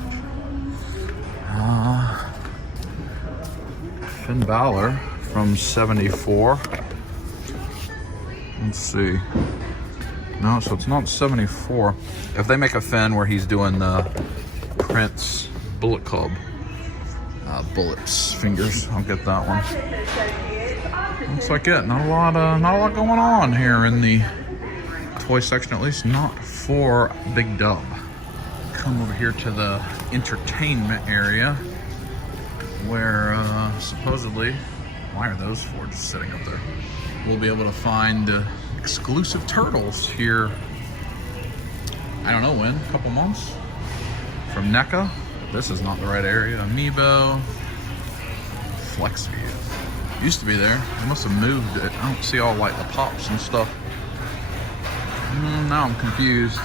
Finn Balor from 74. Let's see. No, so it's not 74. If they make a Finn where he's doing the Prince Bullet Club bullets fingers, I'll get that one. Looks like it. Not a lot going on here in the toy section, at least not for Big Dub. Come over here to the entertainment area where supposedly, why are those four just sitting up there? We'll be able to find exclusive turtles here. I don't know when, a couple months from NECA. This is not the right area. Amiibo, FlexView. Used to be there. They must have moved it. I don't see all like the pops and stuff. Now I'm confused.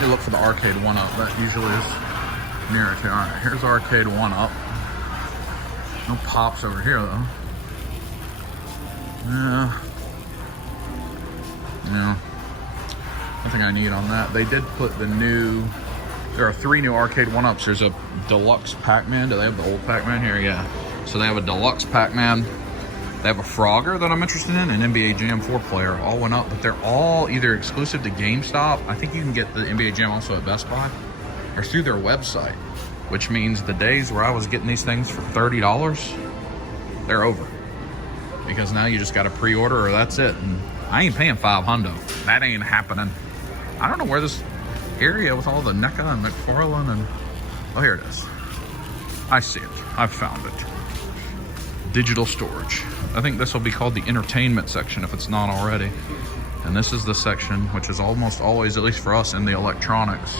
You look for the arcade 1-up. That usually is near it. All right, here's arcade 1-up. No pops over here though. Yeah. Nothing I need on that. They did put the new. There are 3 new arcade 1-ups. There's a deluxe Pac-Man. Do they have the old Pac-Man here? Yeah. So they have a deluxe Pac-Man. They have a Frogger that I'm interested in, an NBA Jam 4 player. All went up, but they're all either exclusive to GameStop. I think you can get the NBA Jam also at Best Buy, or through their website, which means the days where I was getting these things for $30, they're over. Because now you just got to pre-order or that's it. And I ain't paying $500. That ain't happening. I don't know where this area with all the NECA and McFarlane and... Oh, here it is. I see it. I've found it. Digital storage. I think this will be called the entertainment section if it's not already. And this is the section, which is almost always, at least for us in the electronics,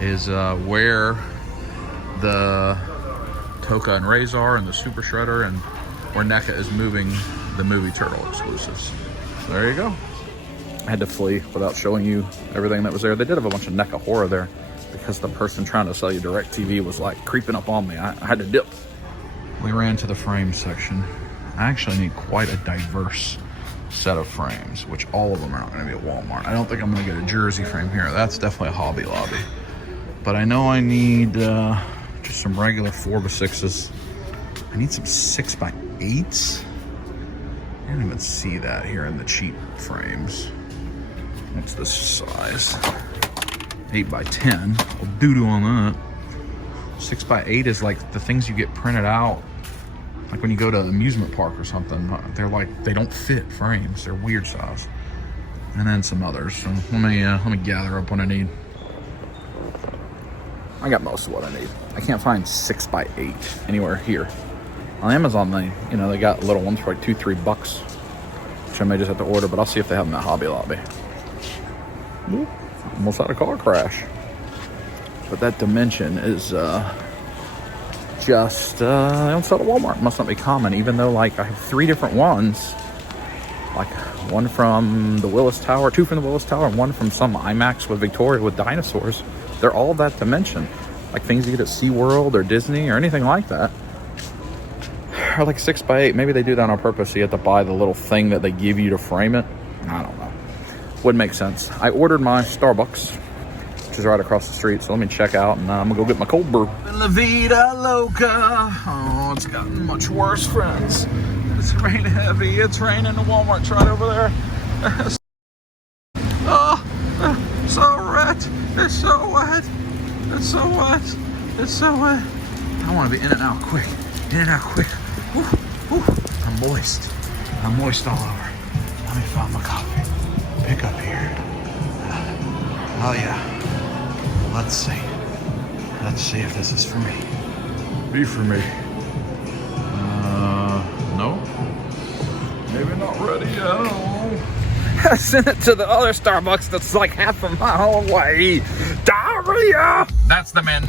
is where the Toka and Rays are and the Super Shredder, and where NECA is moving the movie Turtle exclusives. So there you go. I had to flee without showing you everything that was there. They did have a bunch of NECA horror there because the person trying to sell you DirecTV was like creeping up on me. I had to dip. We ran to the frame section. I actually need quite a diverse set of frames, which all of them are not going to be at Walmart. I don't think I'm going to get a jersey frame here. That's definitely a Hobby Lobby. But I know I need just some regular 4x6s. I need some 6x8s. I didn't even see that here in the cheap frames. What's this size? 8x10. Well, doo-doo on that. 6x8 is like the things you get printed out, like when you go to an amusement park or something. They're like, they don't fit frames. They're weird size. And then some others. So let me gather up what I need. I got most of what I need. I can't find 6x8 anywhere here. On Amazon, they got little ones for like $2-3, which I may just have to order, but I'll see if they have them at Hobby Lobby. Ooh, almost had a car crash. But that dimension is just they don't sell at Walmart. Must not be common, even though like I have 3 different ones, like one from the Willis Tower, 2 from the Willis Tower, and one from some IMAX with Victoria with dinosaurs. They're all that dimension, like things you get at SeaWorld or Disney or anything like that. Are like 6x8. Maybe they do that on purpose, so you have to buy the little thing that they give you to frame it. I don't know. Wouldn't make sense. I ordered my Starbucks, which is right across the street, so let me check out, and I'm gonna go get my cold brew. La vida loca. Oh, it's gotten much worse, friends. It's raining heavy. It's raining. The Walmart's right over there. Oh, so wet. It's so wet. It's so wet. It's so wet. I want to be in and out quick. In and out quick. Woo, woo. I'm moist. I'm moist all over. Let me find my coffee. Pick up here. Oh yeah. Let's see. Let's see if this is for me. Be for me. No. Maybe not ready yet. I sent it to the other Starbucks that's like half a mile away. Diarrhea! That's the man.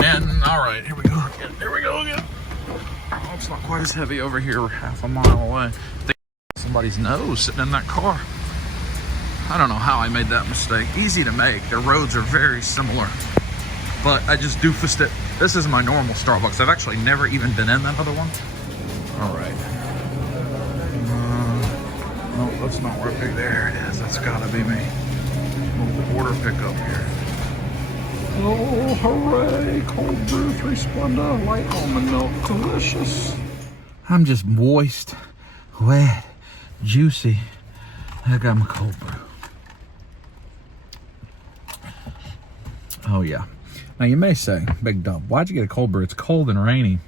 All right, here we go again. Here we go again. Oh, it's not quite as heavy over here, half a mile away. I think somebody's nose sitting in that car. I don't know how I made that mistake. Easy to make. Their roads are very similar. But I just doofused it. This is my normal Starbucks. I've actually never even been in that other one. All right. That's not where I picked. There it is. That's gotta be me. We'll order pickup here. Oh, hooray! Cold brew, 3 Splenda, white almond milk, delicious. I'm just moist, wet, juicy. I got my cold brew. Oh yeah. Now you may say, Big Dub, why'd you get a cold brew? It's cold and rainy.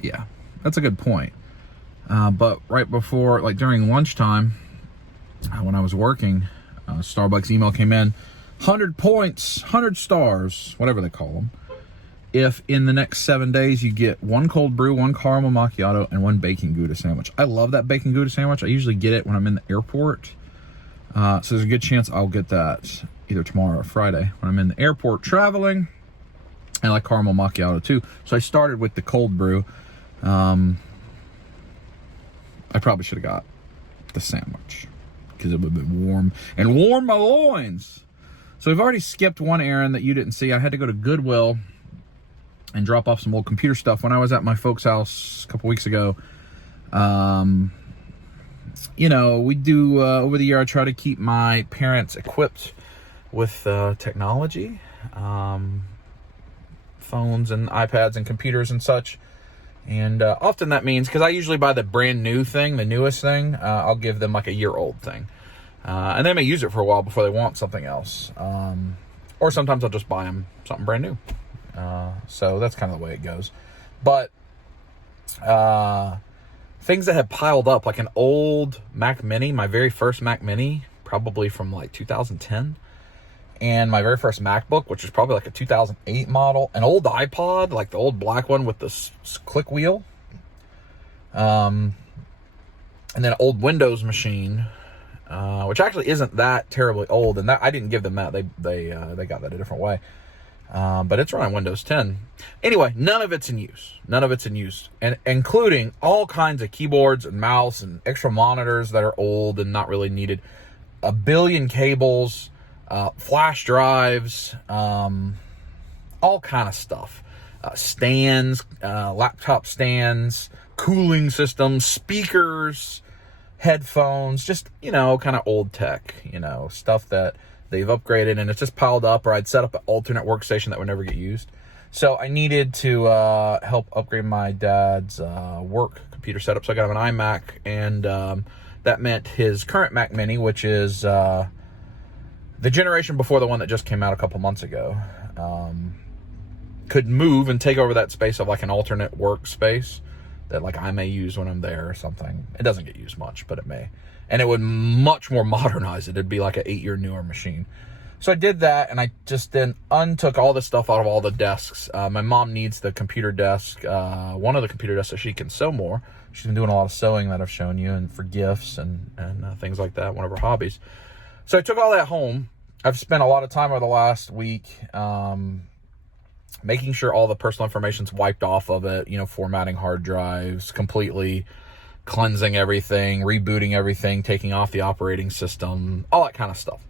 Yeah, that's a good point. But right before, like during lunchtime, when I was working, Starbucks email came in, 100 points, 100 stars, whatever they call them, if in the next 7 days you get 1 cold brew, 1 caramel macchiato, and 1 bacon Gouda sandwich. I love that bacon Gouda sandwich. I usually get it when I'm in the airport. So there's a good chance I'll get that either tomorrow or Friday when I'm in the airport traveling. I like caramel macchiato too. So I started with the cold brew. I probably should have got the sandwich because it would have been warm and warm my loins. So we've already skipped one errand that you didn't see. I had to go to Goodwill and drop off some old computer stuff. When I was at my folks' house a couple weeks ago, you know, we do, over the year, I try to keep my parents equipped with technology, phones and iPads and computers and such. And often that means, because I usually buy the brand new thing, the newest thing, I'll give them like a year-old thing. And they may use it for a while before they want something else. Or sometimes I'll just buy them something brand new. So that's kind of the way it goes. But things that have piled up, like an old Mac Mini, my very first Mac Mini, probably from like 2010. And my very first MacBook, which is probably like a 2008 model. An old iPod, like the old black one with the click wheel. And then an old Windows machine, which actually isn't that terribly old. And that I didn't give them that. They got that a different way. But it's running Windows 10. Anyway, none of it's in use. None of it's in use. And including all kinds of keyboards and mouse and extra monitors that are old and not really needed. A billion cables, flash drives, all kind of stuff. Stands, laptop stands, cooling systems, speakers, headphones, just, you know, kind of old tech, you know, stuff that they've upgraded and it's just piled up, or I'd set up an alternate workstation that would never get used. So I needed to help upgrade my dad's work computer setup. So I got him an iMac, and that meant his current Mac Mini, which is the generation before the one that just came out a couple months ago, could move and take over that space of like an alternate workspace that like I may use when I'm there or something. It doesn't get used much, but it may. And it would much more modernize it. It'd be like an 8-year newer machine. So I did that, and I just then untook all the stuff out of all the desks. My mom needs the computer desk, one of the computer desks, so she can sew more. She's been doing a lot of sewing that I've shown you, and for gifts and things like that, one of her hobbies. So I took all that home. I've spent a lot of time over the last week making sure all the personal information's wiped off of it, you know, formatting hard drives, completely cleansing everything, rebooting everything, taking off the operating system, all that kind of stuff.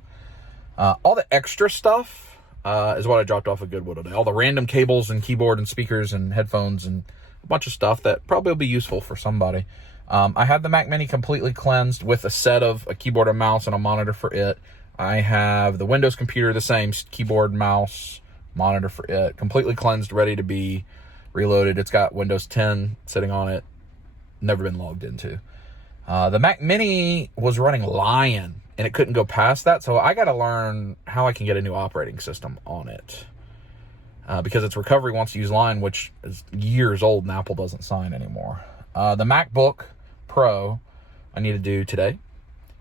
All the extra stuff is what I dropped off at Goodwill today. All the random cables and keyboard and speakers and headphones and a bunch of stuff that probably will be useful for somebody. I had the Mac Mini completely cleansed with a set of a keyboard and mouse and a monitor for it. I have the Windows computer, the same keyboard, mouse, monitor for it, completely cleansed, ready to be reloaded. It's got Windows 10 sitting on it, never been logged into. The Mac Mini was running Lion, and it couldn't go past that, so I got to learn how I can get a new operating system on it. Because its recovery wants to use Lion, which is years old, and Apple doesn't sign anymore. The MacBook Pro I need to do today,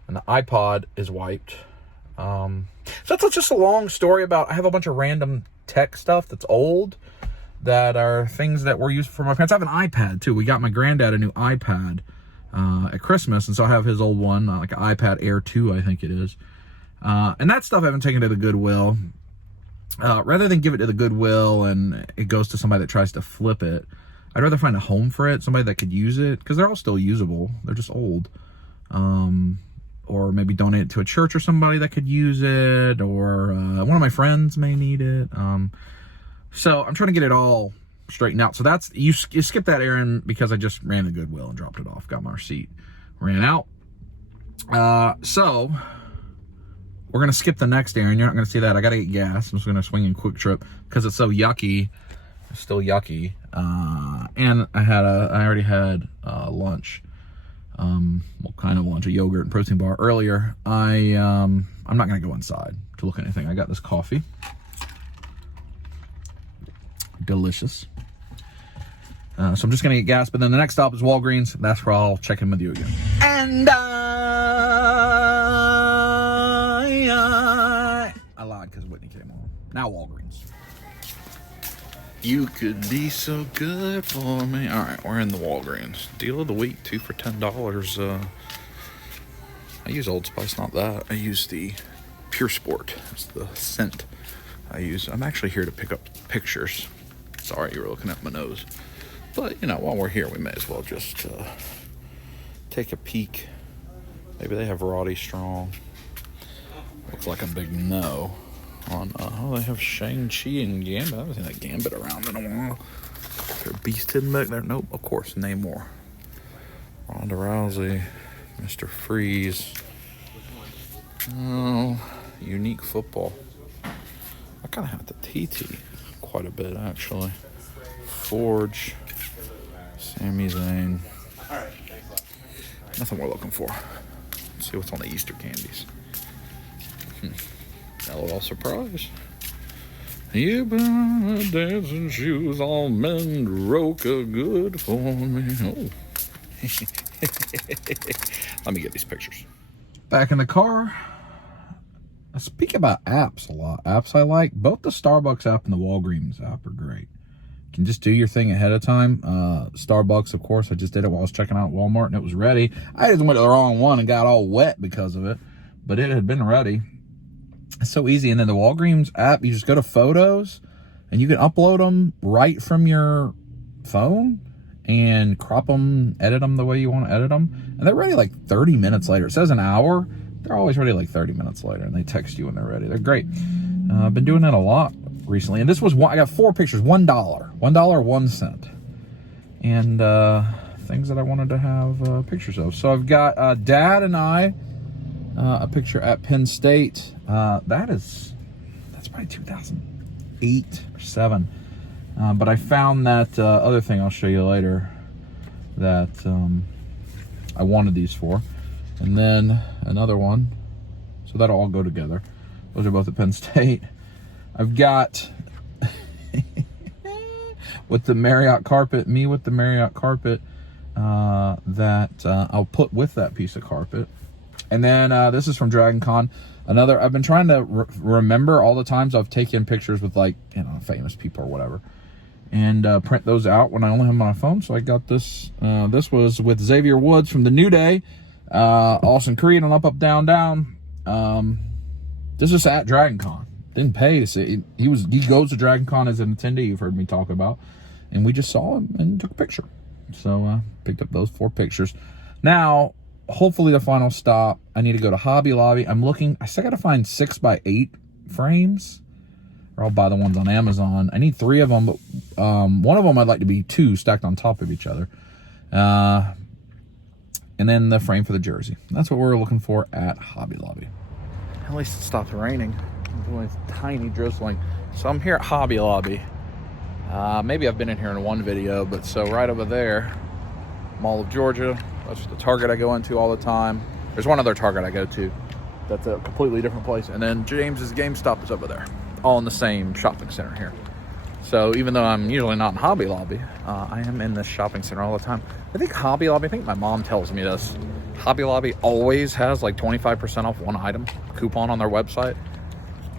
and the iPod is wiped. So that's just a long story about, I have a bunch of random tech stuff that's old that are things that were used for my parents. I have an iPad too. We got my granddad a new iPad at Christmas, and so I have his old one, like an iPad Air 2, I think it is. And that stuff I haven't taken to the Goodwill. Rather than give it to the Goodwill and it goes to somebody that tries to flip it, I'd rather find a home for it, somebody that could use it, because they're all still usable. They're just old. Or maybe donate it to a church or somebody that could use it, or one of my friends may need it. So I'm trying to get it all straightened out. So that's, you skip that errand because I just ran the Goodwill and dropped it off, got my receipt. ran out. So we're going to skip the next errand. You're not going to see that. I got to get gas. I'm just going to swing in Quick Trip because it's so yucky. It's still yucky. And I already had lunch. What kind of lunch? A yogurt and protein bar earlier. I'm not going to go inside to look at anything. I got this coffee. Delicious. So I'm just going to get gas, but then the next stop is Walgreens. That's where I'll check in with you again. And I lied because Whitney came on. Now Walgreens. You could be so good for me. All right, we're in the Walgreens. Deal of the week, 2 for $10. I use Old Spice, not that. I use the Pure Sport. It's the scent I use. I'm actually here to pick up pictures. Sorry, you were looking at my nose. But, you know, while we're here, we may as well just take a peek. Maybe they have Roddy Strong. Looks like a big no. On, they have Shang-Chi and Gambit. I haven't seen that Gambit around in a while. Is there a beast hidden back there? Nope, of course, Namor. Ronda Rousey. Mr. Freeze. Oh, unique football. I kind of have the TT quite a bit, actually. Forge. Sami Zayn. Nothing we're looking for. Let's see what's on the Easter candies. LOL surprise. You buy my dancing shoes on Mendroka, good for me. Oh. Let me get these pictures. Back in the car. I speak about apps a lot. Apps I like. Both the Starbucks app and the Walgreens app are great. You can just do your thing ahead of time. Starbucks, of course, I just did it while I was checking out Walmart and it was ready. I just went to the wrong one and got all wet because of it. But it had been ready. It's so easy. And then the Walgreens app, you just go to photos and you can upload them right from your phone and crop them, edit them the way you want to edit them. And they're ready like 30 minutes later. It says an hour. They're always ready like 30 minutes later, and they text you when they're ready. They're great. I've been doing that a lot recently. And this was one, I got 4 pictures, $1. $1.01. And things that I wanted to have pictures of. So I've got Dad and I, a picture at Penn State. That's probably 2008 or 7. But I found that other thing I'll show you later that I wanted these for. And then another one. So that'll all go together. Those are both at Penn State. I've got with the Marriott carpet, me with the Marriott carpet that I'll put with that piece of carpet. And then this is from Dragon Con. I've been trying to remember all the times I've taken pictures with, like, you know, famous people or whatever. And print those out when I only have them on my phone. So I got this. This was with Xavier Woods from the New Day. Austin Creed on Up, Up, Down, Down. This is at Dragon Con. Didn't pay to see. He goes to Dragon Con as an attendee. You've heard me talk about. And we just saw him and took a picture. So picked up those 4 pictures. Now, hopefully the final stop. I need to go to Hobby Lobby. I still got to find 6x8 frames. Or I'll buy the ones on Amazon. I need 3 of them, but one of them I'd like to be 2 stacked on top of each other. And then the frame for the jersey. That's what we're looking for at Hobby Lobby. At least it stopped raining. It's only tiny drizzling. So I'm here at Hobby Lobby. Maybe I've been in here in one video, but so right over there, Mall of Georgia. That's the Target I go into all the time. There's one other Target I go to. That's a completely different place. And then James's GameStop is over there. All in the same shopping center here. So even though I'm usually not in Hobby Lobby, I am in this shopping center all the time. I think Hobby Lobby, I think my mom tells me this. Hobby Lobby always has like 25% off one item coupon on their website.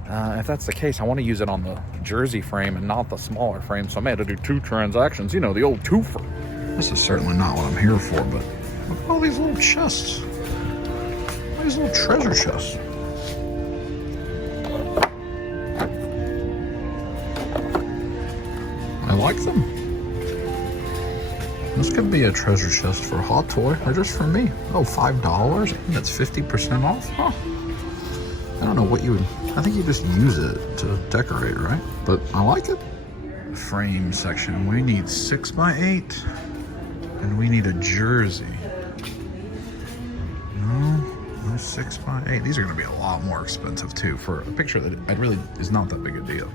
If that's the case, I want to use it on the jersey frame and not the smaller frame. So I may have to do 2 transactions. You know, the old twofer. This is certainly not what I'm here for, but look at all these little chests. All these little treasure chests. I like them. This could be a treasure chest for a hot toy, or just for me. Oh, $5? That's 50% off? Huh. I don't know what you would... I think you just use it to decorate, right? But I like it. Frame section. We need 6x8. And we need a jersey. 6x8. These are going to be a lot more expensive too for a picture that it really is not that big a deal.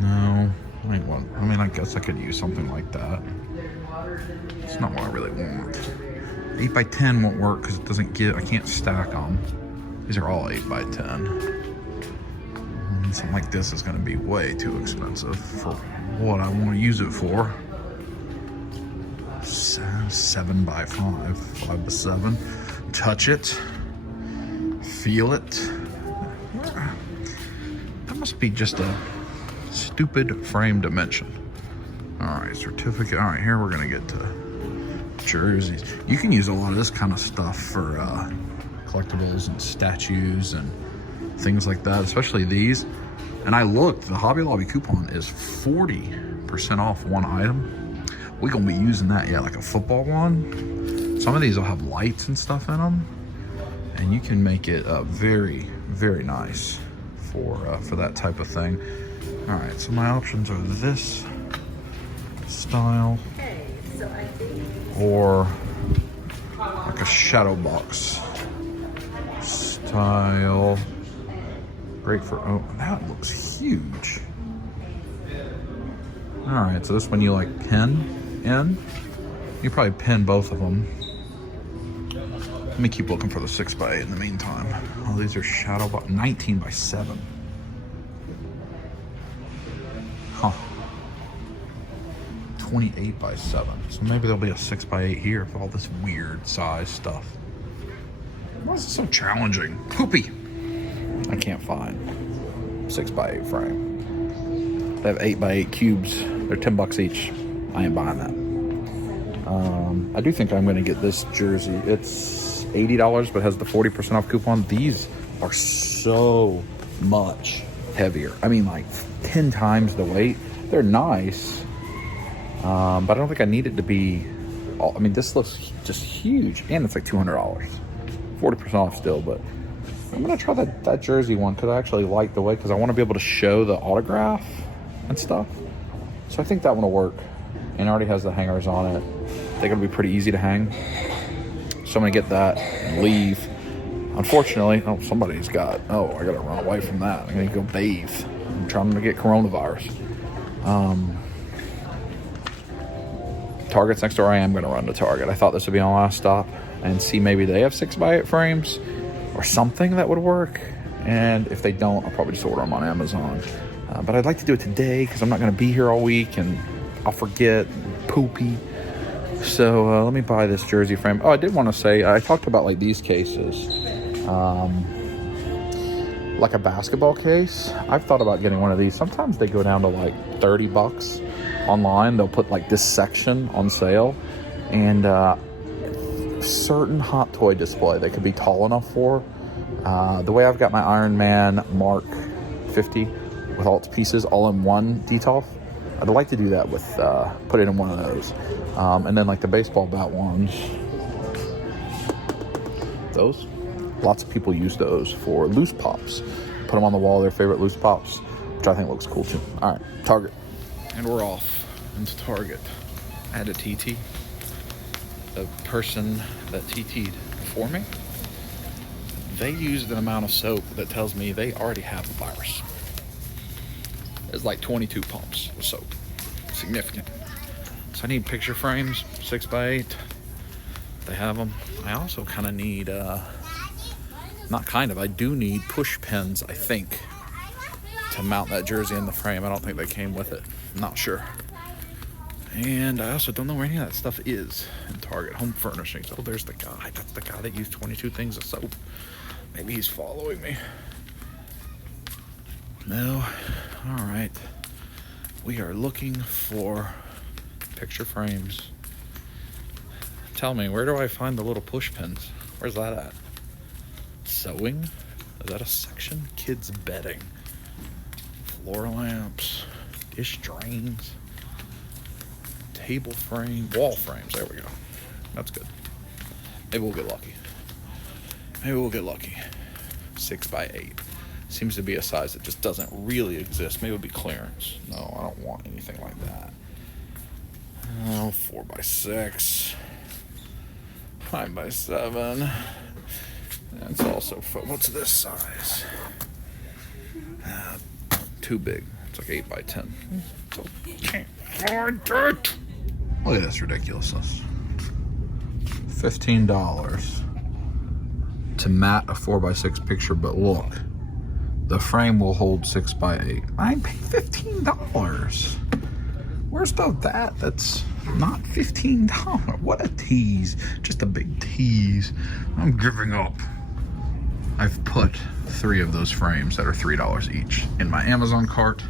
No, I guess I could use something like that. It's not what I really want. 8x10 won't work because it doesn't get, I can't stack them. These are all 8x10. Something like this is going to be way too expensive for what I want to use it for. 7x5, 5x7. Touch it, feel it. That must be just a stupid frame dimension. All right, certificate. All right, here we're gonna get to jerseys. You can use a lot of this kind of stuff for collectibles and statues and things like that, especially these. And I looked, the Hobby Lobby coupon is 40% off one item. We're gonna be using that, yeah, like a football one. Some of these will have lights and stuff in them, and you can make it very, very nice for that type of thing. All right, so my options are this style, or like a shadow box style. Great for, oh, that looks huge. All right, so this one you like pin in. You probably pin both of them. Let me keep looking for the 6x8 in the meantime. Oh, these are shadow box, 19x7. Huh. 28x7. So maybe there'll be a 6x8 here with all this weird size stuff. Why is it so challenging? Poopy. I can't find 6x8 frame. They have 8x8 cubes. They're $10 each. I ain't buying that. I do think I'm going to get this jersey. It's $80, but has the 40% off coupon. These are so much heavier. I mean, like 10 times the weight. They're nice, but I don't think I need it to be. I mean, this looks just huge, and it's like $200. 40% off still, but I'm gonna try that jersey one because I actually like the way, because I want to be able to show the autograph and stuff. So I think that one will work, and it already has the hangers on it. I think it'll be pretty easy to hang. So I'm gonna get that and leave. Unfortunately, oh, somebody's got. Oh, I gotta run away from that. I'm gonna go bathe. I'm trying to get coronavirus. Target's next door. I am gonna run to Target. I thought this would be my last stop and see maybe they have 6x8 frames or something that would work. And if they don't, I'll probably just order them on Amazon. But I'd like to do it today because I'm not going to be here all week and I'll forget. Poopy. So let me buy this jersey frame. Oh, I did want to say, I talked about like these cases. Like a basketball case. I've thought about getting one of these. Sometimes they go down to like $30 online. They'll put like this section on sale. And certain hot toy display they could be tall enough for. The way I've got my Iron Man Mark 50 with all its pieces all in one detolf, I'd like to do that with put it in one of those. And then like the baseball bat ones, those, lots of people use those for loose pops. Put them on the wall, their favorite loose pops, which I think looks cool too. All right, Target. And we're off into Target. I had a TT. The person that TT'd before me, they used an amount of soap that tells me they already have the virus. It's like 22 pumps of soap. Significant. So I need picture frames, 6x8. They have them. I also kind of need, I do need push pins, I think, to mount that jersey in the frame. I don't think they came with it. I'm not sure. And I also don't know where any of that stuff is in Target. Home furnishings. Oh, there's the guy. That's the guy that used 22 things of soap. Maybe he's following me. No. All right. We are looking for picture frames. Tell me, where do I find the little push pins? Where's that at? Sewing? Is that a section? Kids bedding. Floor lamps. Dish drains. Table frame, wall frames, there we go. That's good. Maybe we'll get lucky. 6x8. Seems to be a size that just doesn't really exist. Maybe it'll be clearance. No, I don't want anything like that. Oh, 4x6. 5x7. That's also what's this size? Too big. It's like 8x10. So can't find it. Look at this ridiculousness. $15 to mat a 4x6 picture, but look, the frame will hold 6x8. I paid $15. Where's that? That's not $15. What a tease. Just a big tease. I'm giving up. I've put 3 of those frames that are $3 each in my Amazon cart.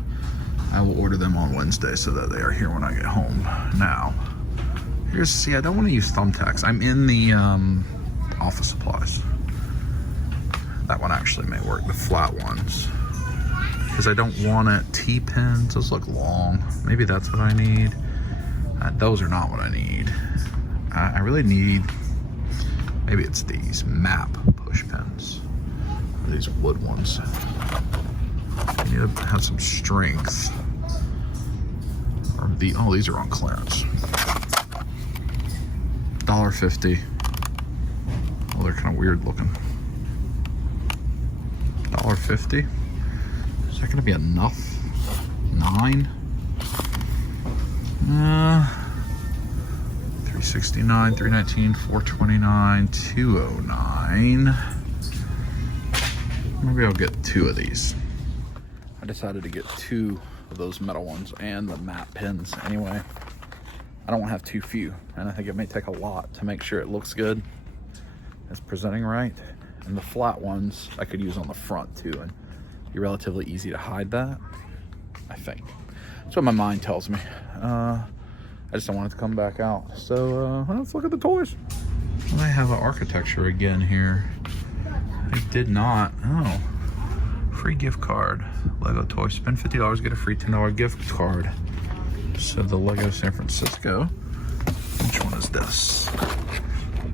I will order them on Wednesday so that they are here when I get home. Now, see, I don't want to use thumbtacks. I'm in the office supplies. That one actually may work, the flat ones. Because I don't want it. T-pins, those look long. Maybe that's what I need. Those are not what I need. I really need, maybe it's these map push pins. These wood ones. I need to have some strength. Or these are on clearance. $1.50. Oh, they're kind of weird looking. $1.50. Is that gonna be enough? 9? $369, $319, $429, $209. Maybe I'll get 2 of these. I decided to get 2 of those metal ones and the matte pins anyway. I don't want to have too few, and I think it may take a lot to make sure it looks good. It's presenting right. And the flat ones I could use on the front too, and be relatively easy to hide that, I think. That's what my mind tells me. I just don't want it to come back out. So let's look at the toys. Well, I have an architecture again here. I did not. Oh, free gift card. Lego toy. Spend $50, get a free $10 gift card. So the Lego San Francisco. Which one is this?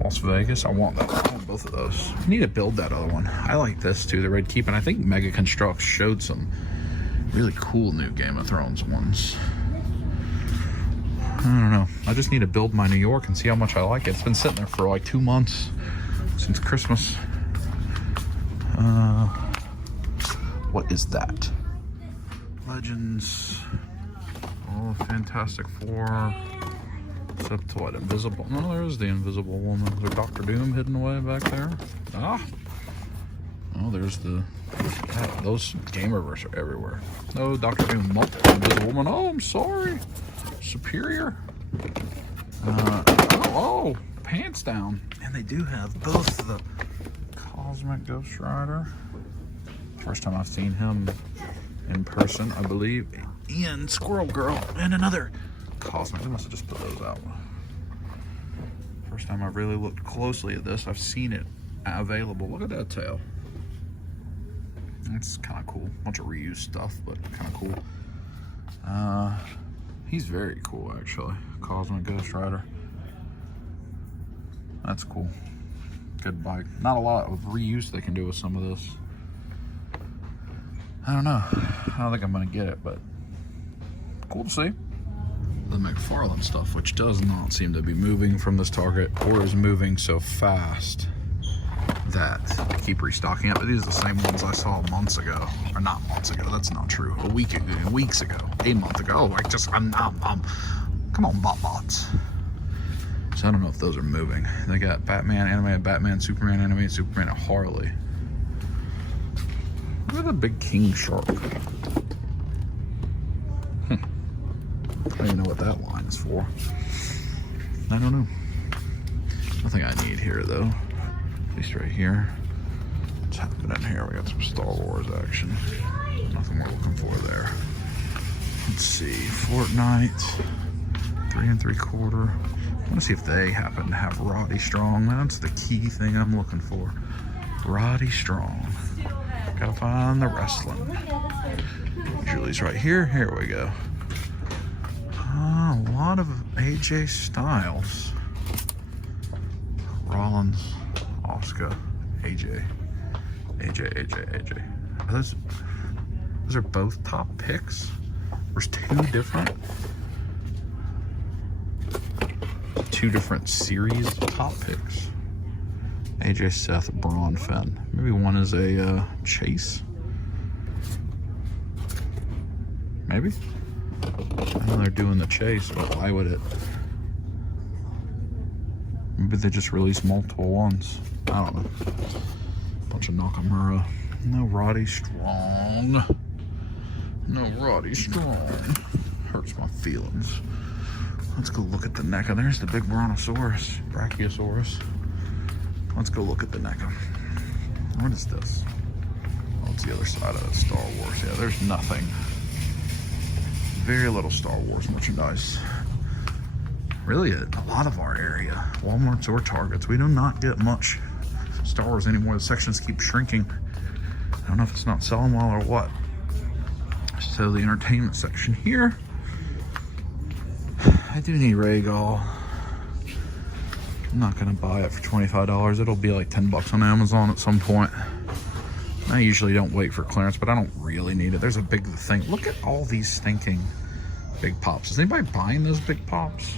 Las Vegas. I want that. I want both of those. I need to build that other one. I like this too, the Red Keep. And I think Mega Constructs showed some really cool new Game of Thrones ones. I don't know. I just need to build my New York and see how much I like it. It's been sitting there for like 2 months since Christmas. What is that? Legends. Oh, Fantastic Four. Except what? Invisible. No, there is the Invisible Woman. Is there Dr. Doom hidden away back there? Ah. Oh, there's the. Yeah, those Gamerverse are everywhere. Oh, Dr. Doom, multiple Invisible Woman. Oh, I'm sorry. Superior. Oh, pants down. And they do have both the Cosmic Ghost Rider. First time I've seen him in person, I believe. And Squirrel Girl. And another Cosmic. They must have just put those out. First time I've really looked closely at this. I've seen it available. Look at that tail. It's kind of cool. Bunch of reused stuff, but kind of cool. He's very cool, actually. Cosmic Ghost Rider. That's cool. Good bike. Not a lot of reuse they can do with some of this. I don't know. I don't think I'm going to get it, but cool to see. The McFarlane stuff, which does not seem to be moving from this Target, or is moving so fast that I keep restocking it. But these are the same ones I saw months ago. Or not months ago, that's not true. A week ago, weeks ago, a month ago. I'm come on, bots. So I don't know if those are moving. They got Batman, animated Batman, Superman, animated Superman, and Harley. Look at the big king shark. I don't even know what that line is for. I don't know. Nothing I need here though. At least right here. What's happening in here? We got some Star Wars action. Nothing we're looking for there. Let's see. Fortnite. 3 3/4. I want to see if they happen to have Roddy Strong. That's the key thing I'm looking for. Roddy Strong. Gotta find the wrestling. Julie's right here. Here we go. A lot of AJ Styles. Rollins, Oscar, AJ. Are those are both top picks? There's two different series of top picks. AJ Seth Braun fin. Maybe one is a chase. Maybe. I know they're doing the chase, but why would it? Maybe they just released multiple ones. I don't know. Bunch of Nakamura. No Roddy Strong. No Roddy Strong. Hurts my feelings. Let's go look at the NECA. There's the big Brontosaurus, Brachiosaurus. Let's go look at the NECA. What is this? Oh, it's the other side of the Star Wars. Yeah, there's nothing. Very little Star Wars merchandise. Really, a lot of our area, Walmarts or Targets, we do not get much Star Wars anymore. The sections keep shrinking. I don't know if it's not selling well or what. So the entertainment section here. I do need Rhaegal. I'm not gonna buy it for $25. It'll be like 10 bucks on Amazon at some point. I usually don't wait for clearance, but I don't really need it. There's a big thing. Look at all these stinking big pops. Is anybody buying those big pops?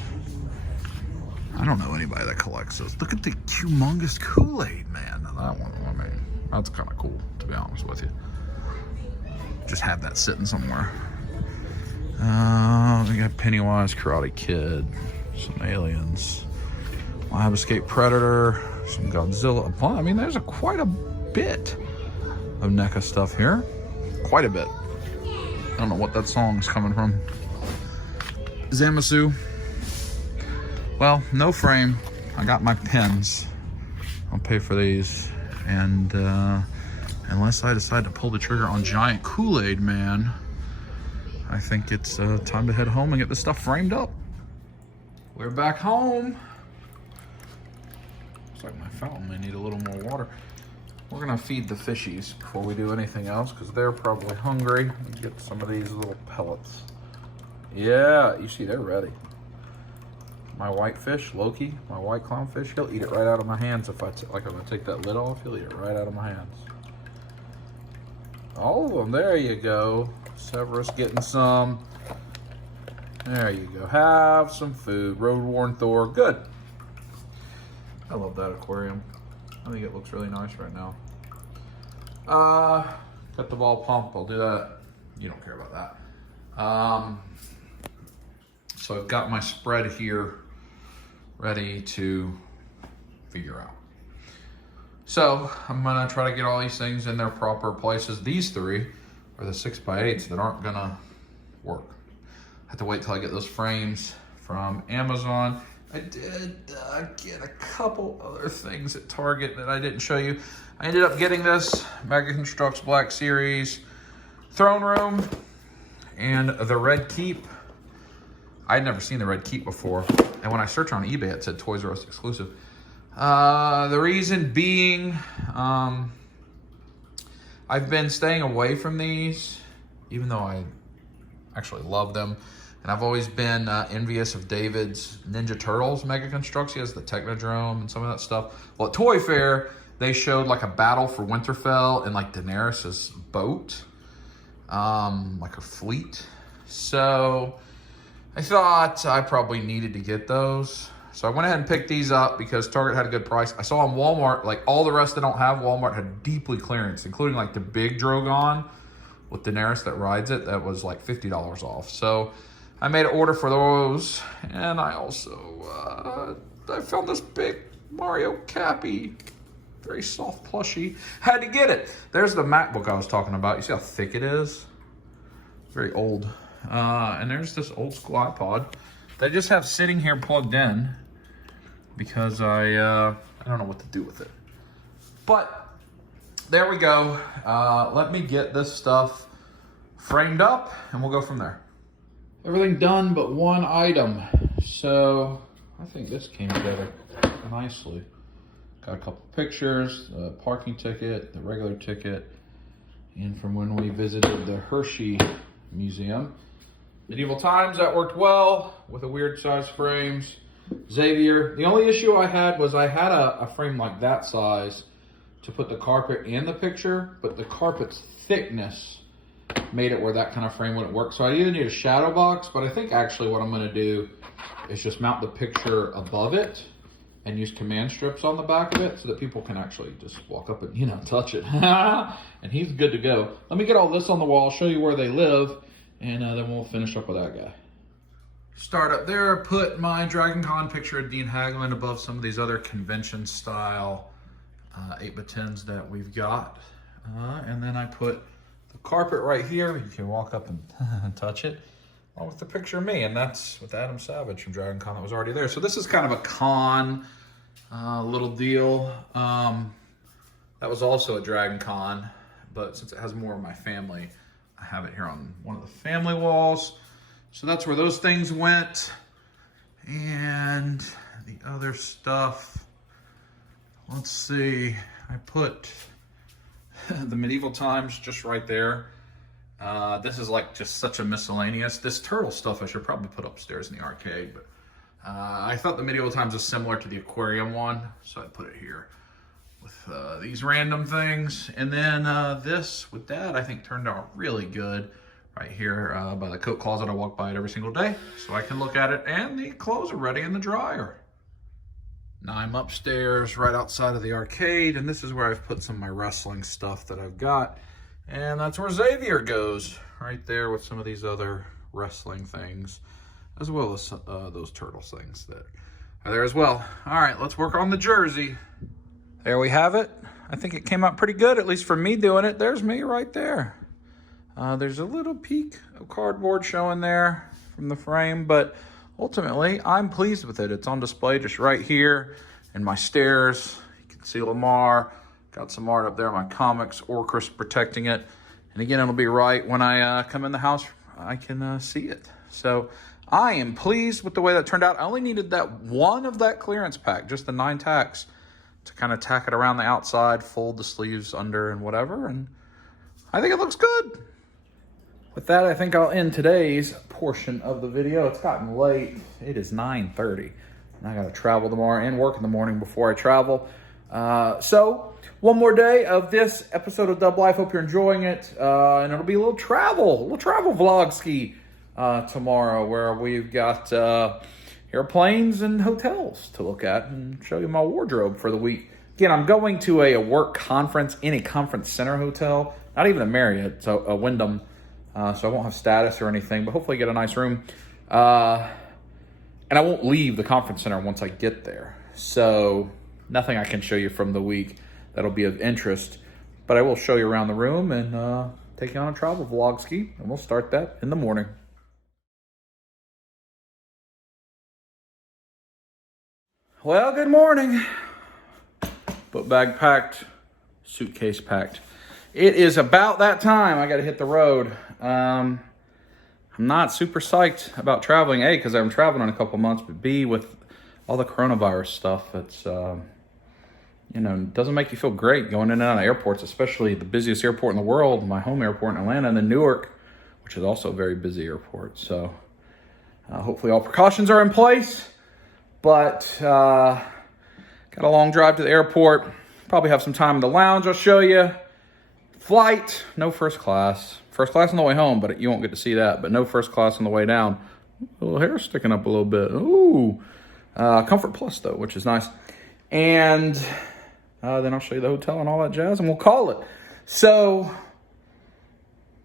I don't know anybody that collects those. Look at the humongous Kool-Aid, man. That one, I mean, that's kind of cool, to be honest with you. Just have that sitting somewhere. We got Pennywise, Karate Kid, some aliens, Lab Escape Predator, some Godzilla. I mean, there's quite a bit of NECA stuff here. Quite a bit. I don't know what that song is coming from. Zamasu. Well, no frame. I got my pins. I'll pay for these. And unless I decide to pull the trigger on Giant Kool-Aid Man, I think it's time to head home and get this stuff framed up. We're back home. Looks like my fountain may need a little more water. We're gonna feed the fishies before we do anything else because they're probably hungry. Get some of these little pellets. Yeah, you see, they're ready. My white fish, Loki, my white clownfish, he'll eat it right out of my hands if I take that lid off, he'll eat it right out of my hands. All of them, there you go. Severus getting some. There you go. Have some food. Road Worn Thor, good. I love that aquarium. I think it looks really nice right now. Got the ball pump, I'll do that. You don't care about that. So I've got my spread here ready to figure out. So I'm gonna try to get all these things in their proper places. These three are the 6x8s that aren't gonna work. I have to wait till I get those frames from Amazon. I did get a couple other things at Target that I didn't show you. I ended up getting this Mega Constructs Black Series throne room and the Red Keep. I'd never seen the Red Keep before. And when I searched on eBay, it said Toys R Us exclusive. The reason being, I've been staying away from these, even though I actually love them. And I've always been envious of David's Ninja Turtles Mega Constructs. He has the Technodrome and some of that stuff. Well, at Toy Fair, they showed like a battle for Winterfell and like Daenerys' boat, like her fleet. So I thought I probably needed to get those. So I went ahead and picked these up because Target had a good price. I saw on Walmart, like all the rest that don't have, Walmart had deeply clearance, including like the big Drogon with Daenerys that rides it. That was like $50 off. So I made an order for those. And I also, I found this big Mario Cappy. Very soft plushie. Had to get it. There's the MacBook I was talking about. You see how thick it is? Very old. And there's this old school iPod that I just have sitting here plugged in because I don't know what to do with it. But there we go. Let me get this stuff framed up and we'll go from there. Everything done but one item. So I think this came together nicely. Got a couple pictures, the parking ticket, the regular ticket, and from when we visited the Hershey Museum. Medieval Times, that worked well with the weird size frames. Xavier, the only issue I had was I had a frame like that size to put the carpet and the picture, but the carpet's thickness made it where that kind of frame wouldn't work. So I either need a shadow box, but I think actually what I'm gonna do is just mount the picture above it and use command strips on the back of it so that people can actually just walk up and, you know, touch it. And he's good to go. Let me get all this on the wall, show you where they live, and then we'll finish up with that guy. Start up there, put my Dragon Con picture of Dean Hagelin above some of these other convention style 8x10s that we've got. And then I put the carpet right here. You can walk up and touch it, along with the picture of me, and that's with Adam Savage from Dragon Con that was already there. So this is kind of a con little deal. That was also a Dragon Con, but since it has more of my family, I have it here on one of the family walls. So that's where those things went. And the other stuff, let's see, I put the medieval times just right there. This is like just such a miscellaneous. This turtle stuff I should probably put upstairs in the arcade, but I thought the medieval times is similar to the aquarium one, so I put it here with these random things. And then this with Dad I think turned out really good right here by the coat closet. I walk by it every single day so I can look at it, and the clothes are ready in the dryer. Now I'm upstairs right outside of the arcade, and this is where I've put some of my wrestling stuff that I've got. And that's where Xavier goes, right there with some of these other wrestling things, as well as those turtles things that are there as well. All right, let's work on the jersey. There we have it. I think it came out pretty good, at least for me doing it. There's me right there. There's a little peek of cardboard showing there from the frame, but ultimately, I'm pleased with it. It's on display just right here in my stairs. You can see Lamar. Got some art up there, my comics, Orcris protecting it. And again, it'll be right when I come in the house, I can see it. So I am pleased with the way that turned out. I only needed that one of that clearance pack, just the 9 tacks, to kind of tack it around the outside, fold the sleeves under and whatever. And I think it looks good. With that, I think I'll end today's portion of the video. It's gotten late. It is 9:30, and I got to travel tomorrow and work in the morning before I travel. So one more day of this episode of Dub Life. Hope you're enjoying it, and it'll be a little travel vlog ski tomorrow, where we've got airplanes and hotels to look at and show you my wardrobe for the week. Again, I'm going to a work conference in a conference center hotel, not even a Marriott, so a Wyndham. So I won't have status or anything, but hopefully get a nice room. And I won't leave the conference center once I get there. So nothing I can show you from the week that'll be of interest, but I will show you around the room and take you on a travel vlog ski, and we'll start that in the morning. Well, good morning. Book bag packed, suitcase packed. It is about that time. I got to hit the road. I'm not super psyched about traveling, A, because I'm traveling in a couple months, but B, with all the coronavirus stuff, it's, you know, it doesn't make you feel great going in and out of airports, especially the busiest airport in the world, my home airport in Atlanta, and then Newark, which is also a very busy airport. So hopefully all precautions are in place, but got a long drive to the airport. Probably have some time in the lounge I'll show you. Flight, no first class. First class on the way home, but you won't get to see that. But no first class on the way down. A little hair sticking up a little bit. Ooh. Comfort Plus, though, which is nice. And then I'll show you the hotel and all that jazz, and we'll call it. So,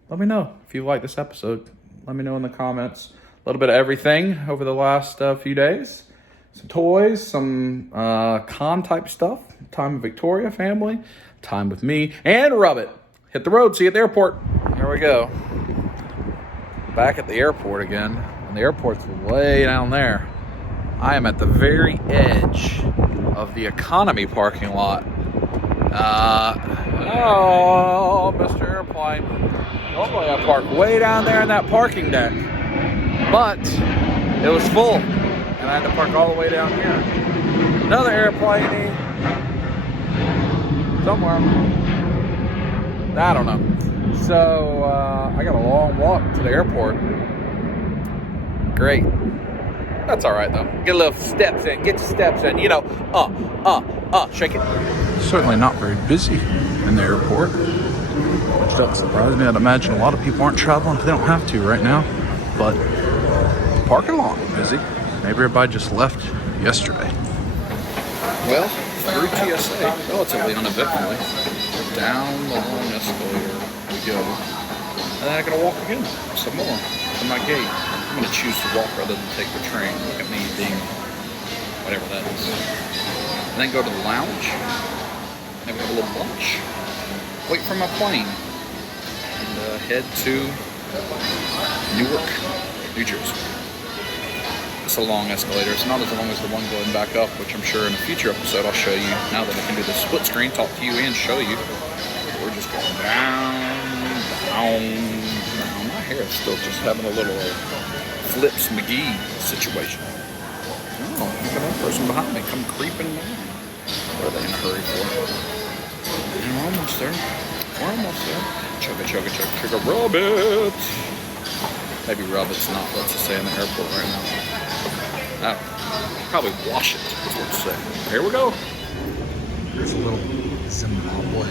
let me know if you like this episode. Let me know in the comments. A little bit of everything over the last few days. Some toys, some con-type stuff. Time with Victoria family. Time with me. And rub it. Hit the road. See you at the airport. Here we go. Back at the airport again. And the airport's way down there. I am at the very edge of the economy parking lot. Oh, Mr. Airplane. Normally I park way down there in that parking deck. But it was full. And I had to park all the way down here. Another airplane somewhere. I don't know. So I got a long walk to the airport. Great. That's all right though. Get a little steps in. Get your steps in. You know, shake it. Certainly not very busy in the airport, which doesn't surprise me. I'd imagine a lot of people aren't traveling if they don't have to right now. But the parking lot is busy. Maybe everybody just left yesterday. Well, through TSA, relatively uneventfully, down the long escalator we go. And then I gotta walk again, some more, to my gate. I'm gonna choose to walk rather than take the train. Look at me being whatever that is. And then go to the lounge, maybe have a little lunch, wait for my plane, and head to Newark, New Jersey. It's a long escalator. It's not as long as the one going back up, which I'm sure in a future episode I'll show you. Now that I can do the split screen, talk to you and show you. We're just going down, down, down. My hair is still just having a little Flips McGee situation. Oh, look at that person behind me come creeping down. What are they in a hurry for? And we're almost there. We're almost there. Chugga, chugga, chugga, chugga, rub it. Maybe rub it's not what to say in the airport right now. Probably wash it, is what to say. Here we go. Here's a little Zimbabwe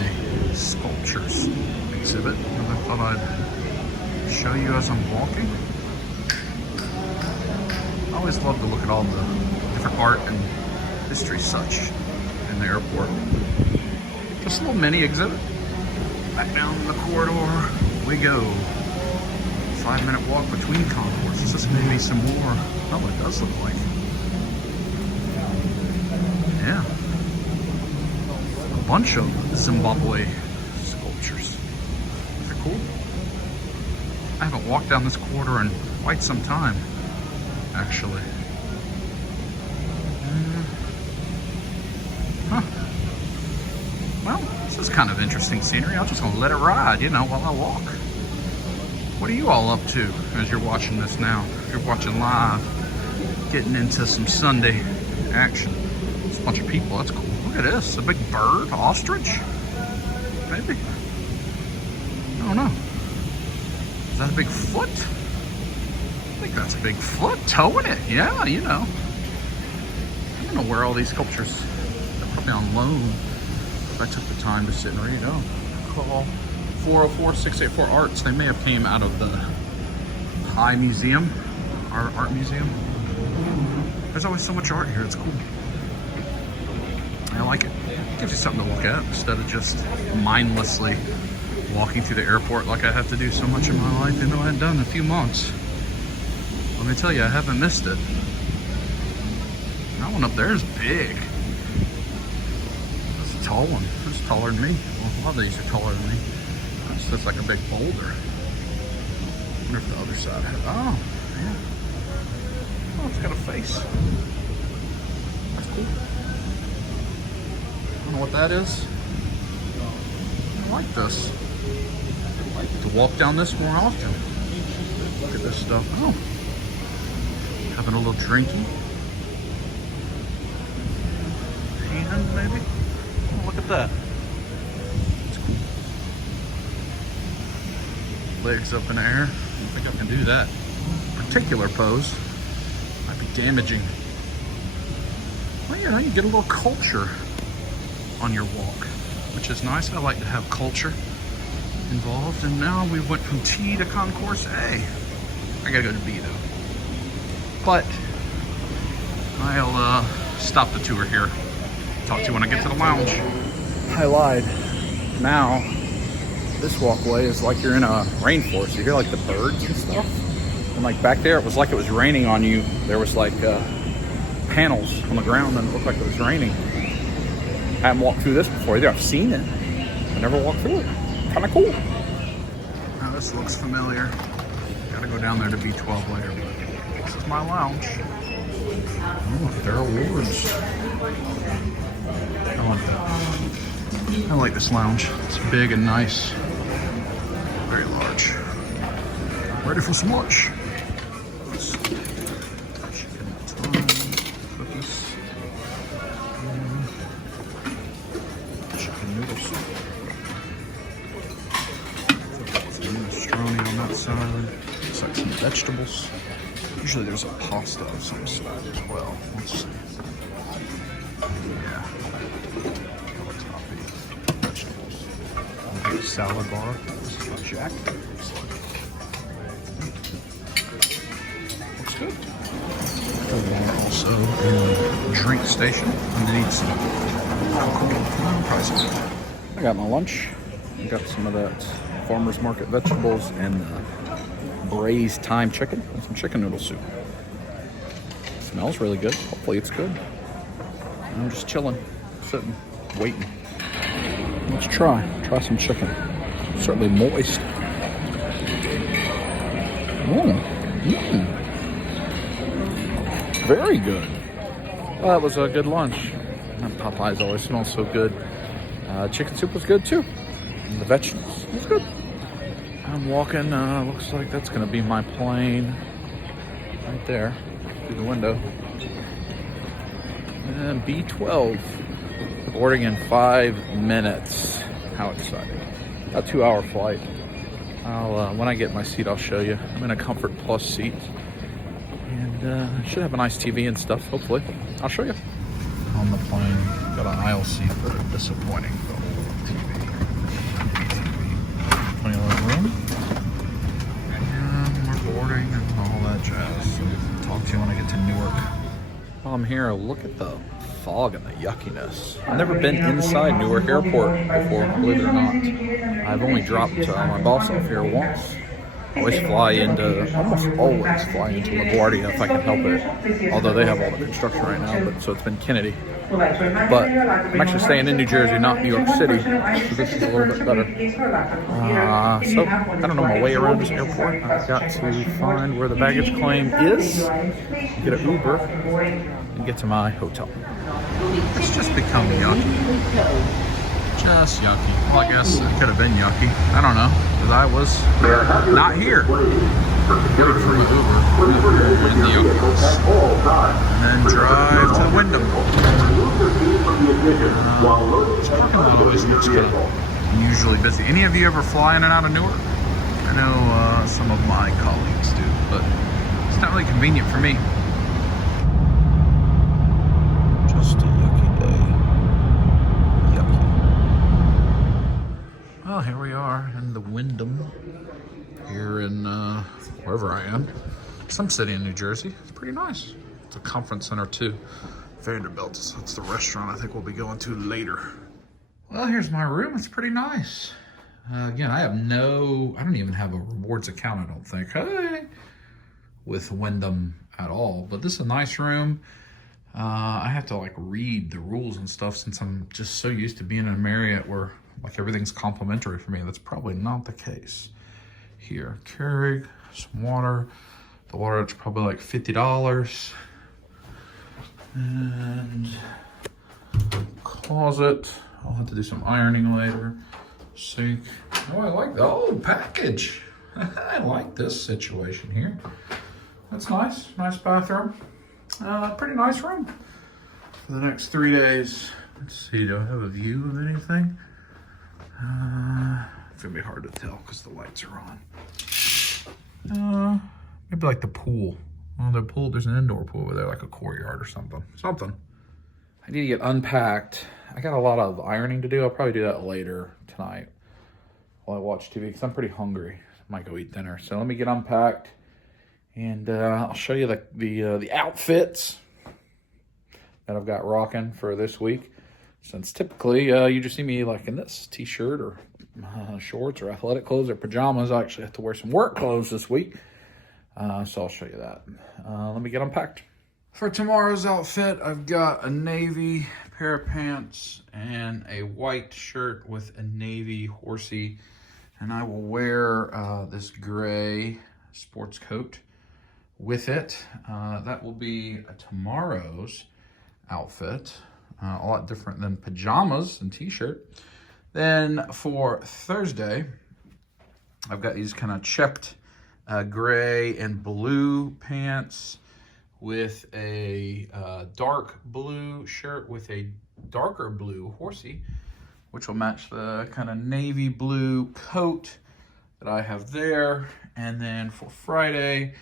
sculptures exhibit that I thought I'd show you as I'm walking. I always love to look at all the different art and history such in the airport. Just a little mini exhibit. Back down the corridor we go. 5-minute walk between concourses. This may be some more. Oh, it does look like. Yeah. A bunch of Zimbabwe sculptures. They're cool. I haven't walked down this corridor in quite some time, actually. Huh. Well, this is kind of interesting scenery. I'm just gonna let it ride, you know, while I walk. What are you all up to as you're watching this now? If you're watching live, getting into some Sunday action. It's a bunch of people, that's cool. Look at this, a big bird, ostrich? Maybe. I don't know. Is that a big foot? I think that's a big foot, towing it. Yeah, you know. I don't know where all these sculptures, they're probably on loan. If I took the time to sit and read, oh, call 404-684 Arts. They may have came out of the High Museum, our art museum. There's always so much art here, it's cool. I like it. It gives you something to look at instead of just mindlessly walking through the airport like I have to do so much in my life, even though I hadn't done in a few months. Let me tell you, I haven't missed it. That one up there is big. That's a tall one. It's taller than me. Well, a lot of these are taller than me. That's just like a big boulder. I wonder if the other side has. Oh, yeah. Oh, it's got a face. That's cool. I don't know what that is. I like this. I'd like to walk down this more often. Look at this stuff. Oh. Having a little drinky. Hand, maybe? Oh, look at that. That's cool. Legs up in the air. I don't think I can do that. Particular pose might be damaging. Well, you know, you get a little culture on your walk, which is nice. I like to have culture involved. And now we went from T to Concourse A. I gotta go to B though. But I'll stop the tour here. Talk to you when I get to the lounge. I lied. Now, this walkway is like you're in a rainforest. You hear like the birds and stuff. And like back there, it was like it was raining on you. There was like panels on the ground and it looked like it was raining. I haven't walked through this before either. I've seen it. I never walked through it. Kind of cool. Now this looks familiar. Gotta go down there to B12 later. But this is my lounge. Oh, there are awards. I like that. I like this lounge. It's big and nice. Very large. Ready for some lunch. Chicken thyme, cookies. Chicken noodle soup. Some minestrone on that side. Looks like some vegetables. Usually there's a pasta of some sort as well. Let's see. Yeah. Vegetables. A salad bar. This is my Jack. Looks good. Also in drink station underneath some alcohol prices. I got my lunch. I got some of that farmer's market vegetables and braised thyme chicken and some chicken noodle soup. Smells really good. Hopefully it's good. I'm just chilling, sitting, waiting. Let's try some chicken. Certainly moist. Very good. Well, that was a good lunch. And Popeyes always smells so good. Chicken soup was good too. And the vegetables was good. I'm walking, looks like that's gonna be my plane. Right there, through the window. And B-12. Boarding in 5 minutes. How exciting. A 2-hour flight. When I get my seat, I'll show you. I'm in a Comfort Plus seat. And should have a nice TV and stuff, hopefully. I'll show you. On the plane, got an aisle seat, but disappointing. TV. Plenty of room. And we're boarding and all that jazz. So I'll talk to you when I get to Newark. While I'm here, look at the fog and the yuckiness. I've never been inside Newark Airport before, believe it or not. I've only dropped my boss off here once. Almost always fly into LaGuardia if I can help it. Although they have all the construction right now, so it's been Kennedy. But I'm actually staying in New Jersey, not New York City, so this is a little bit better. So I don't know my way around this airport. I've got to find where the baggage claim is, get an Uber, and get to my hotel. It's just become yucky. Just yucky. Well, I guess it could have been yucky. I don't know, because I was not here. Wait for an Uber in the Oaklands, and then drive to Wyndham. Parking lot always looks kind of unusually busy. Any of you ever fly in and out of Newark? I know some of my colleagues do, but it's not really convenient for me. Just a yucky day. Well, here we are in the Wyndham, here in wherever I am. Some city in New Jersey. It's pretty nice. It's a conference center too. Vanderbilt, so that's the restaurant I think we'll be going to later. Well, here's my room. It's pretty nice. Again, I don't even have a rewards account, I don't think, with Wyndham at all. But this is a nice room. I have to read the rules and stuff since I'm just so used to being in a Marriott where everything's complimentary for me. That's probably not the case here. Keurig, some water. The water is probably $50. And closet. I'll have to do some ironing later. Sink. Oh, I like the old package. I like this situation here. That's nice. Nice bathroom. Pretty nice room. For the next 3 days. Let's see, do I have a view of anything? It's gonna be hard to tell because the lights are on. Maybe the pool. Well, the pool, there's an indoor pool over there, like a courtyard or something. I need to get unpacked. I got a lot of ironing to do. I'll probably do that later tonight while I watch TV because I'm pretty hungry. I might go eat dinner. So let me get unpacked and I'll show you the outfits that I've got rocking for this week. Since typically you just see me in this t-shirt or shorts or athletic clothes or pajamas. I actually have to wear some work clothes this week. So I'll show you that. Let me get unpacked. For tomorrow's outfit, I've got a navy pair of pants and a white shirt with a navy horsey. And I will wear this gray sports coat with it. That will be tomorrow's outfit. A lot different than pajamas and t-shirt. Then for Thursday, I've got these kind of checked gray and blue pants with a dark blue shirt with a darker blue horsey, which will match the kind of navy blue coat that I have there. And then for Friday,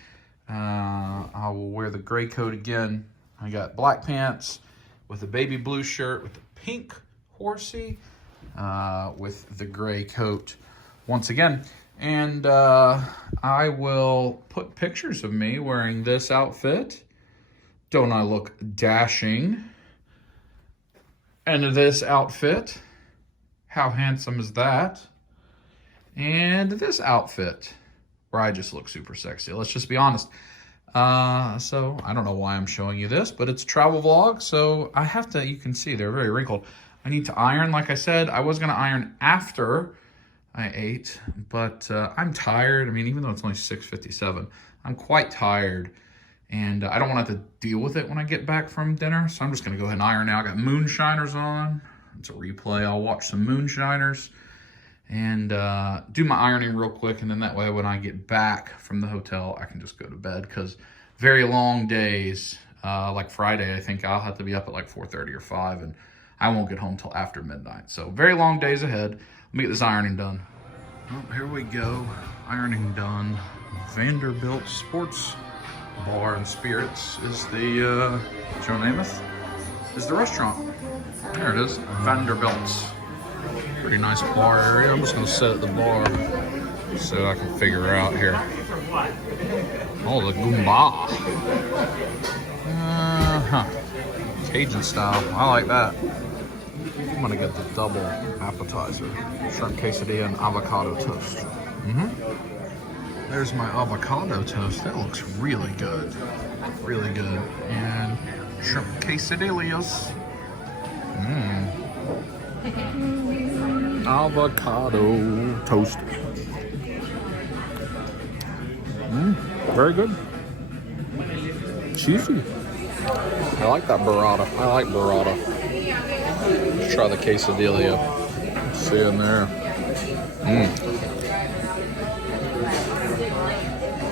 I will wear the gray coat again. I got black pants with a baby blue shirt with a pink horsey with the gray coat once again. And I will put pictures of me wearing this outfit. Don't I look dashing? And this outfit, how handsome is that? And this outfit, where I just look super sexy. Let's just be honest. So I don't know why I'm showing you this, but it's a travel vlog. So I have to, you can see they're very wrinkled. I need to iron. Like I said, I was going to iron after I ate, but I'm tired. I mean, even though it's only 6:57, I'm quite tired. And I don't want to have to deal with it when I get back from dinner. So I'm just going to go ahead and iron now. I got moonshiners on. It's a replay. I'll watch some moonshiners and do my ironing real quick. And then that way when I get back from the hotel, I can just go to bed. Because very long days, like Friday, I think I'll have to be up at like 4:30 or 5. And I won't get home till after midnight. So very long days ahead. Let me get this ironing done. Well, here we go. Ironing done. Vanderbilt Sports Bar and Spirits is the, Joe Namath is the restaurant. There it is, Vanderbilt's. Pretty nice bar area. I'm just gonna sit at the bar so I can figure out here. Oh, the Goomba. Cajun style, I like that. I'm gonna get the double appetizer. Shrimp quesadilla and avocado toast. There's my avocado toast. That looks really good. Really good. And shrimp quesadillas. Avocado toast. Very good. Cheesy. I like that burrata. I like burrata. Let's try the quesadilla. See in there.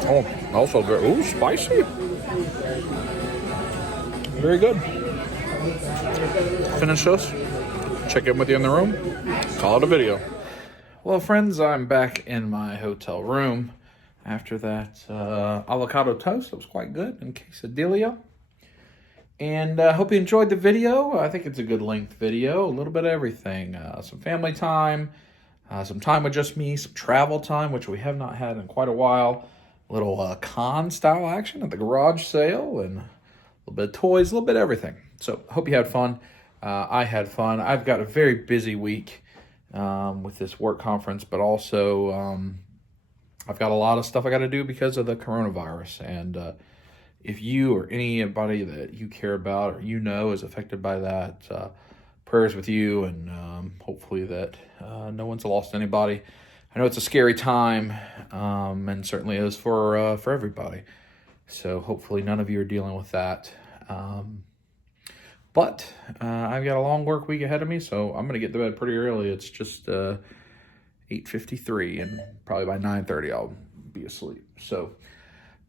Oh, also very, ooh, spicy. Very good. Finish this. Check in with you in the room. Call it a video. Well, friends, I'm back in my hotel room after that avocado toast. That was quite good. And quesadilla. And I hope you enjoyed the video. I think it's a good length video. A little bit of everything. Some family time. Some time with just me. Some travel time, which we have not had in quite a while. A little con style action at the garage sale. And a little bit of toys. A little bit of everything. So I hope you had fun. I had fun. I've got a very busy week with this work conference. But also I've got a lot of stuff I got to do because of the coronavirus. And if you or anybody that you care about or you know is affected by that, prayers with you, and hopefully that no one's lost anybody. I know it's a scary time, and certainly is for everybody. So hopefully none of you are dealing with that. But I've got a long work week ahead of me, so I'm going to get to bed pretty early. It's just 8:53, and probably by 9:30 I'll be asleep. So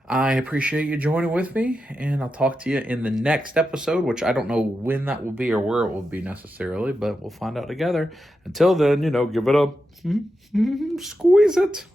I appreciate you joining with me, and I'll talk to you in the next episode, which I don't know when that will be or where it will be necessarily, but we'll find out together. Until then, give it a squeeze it.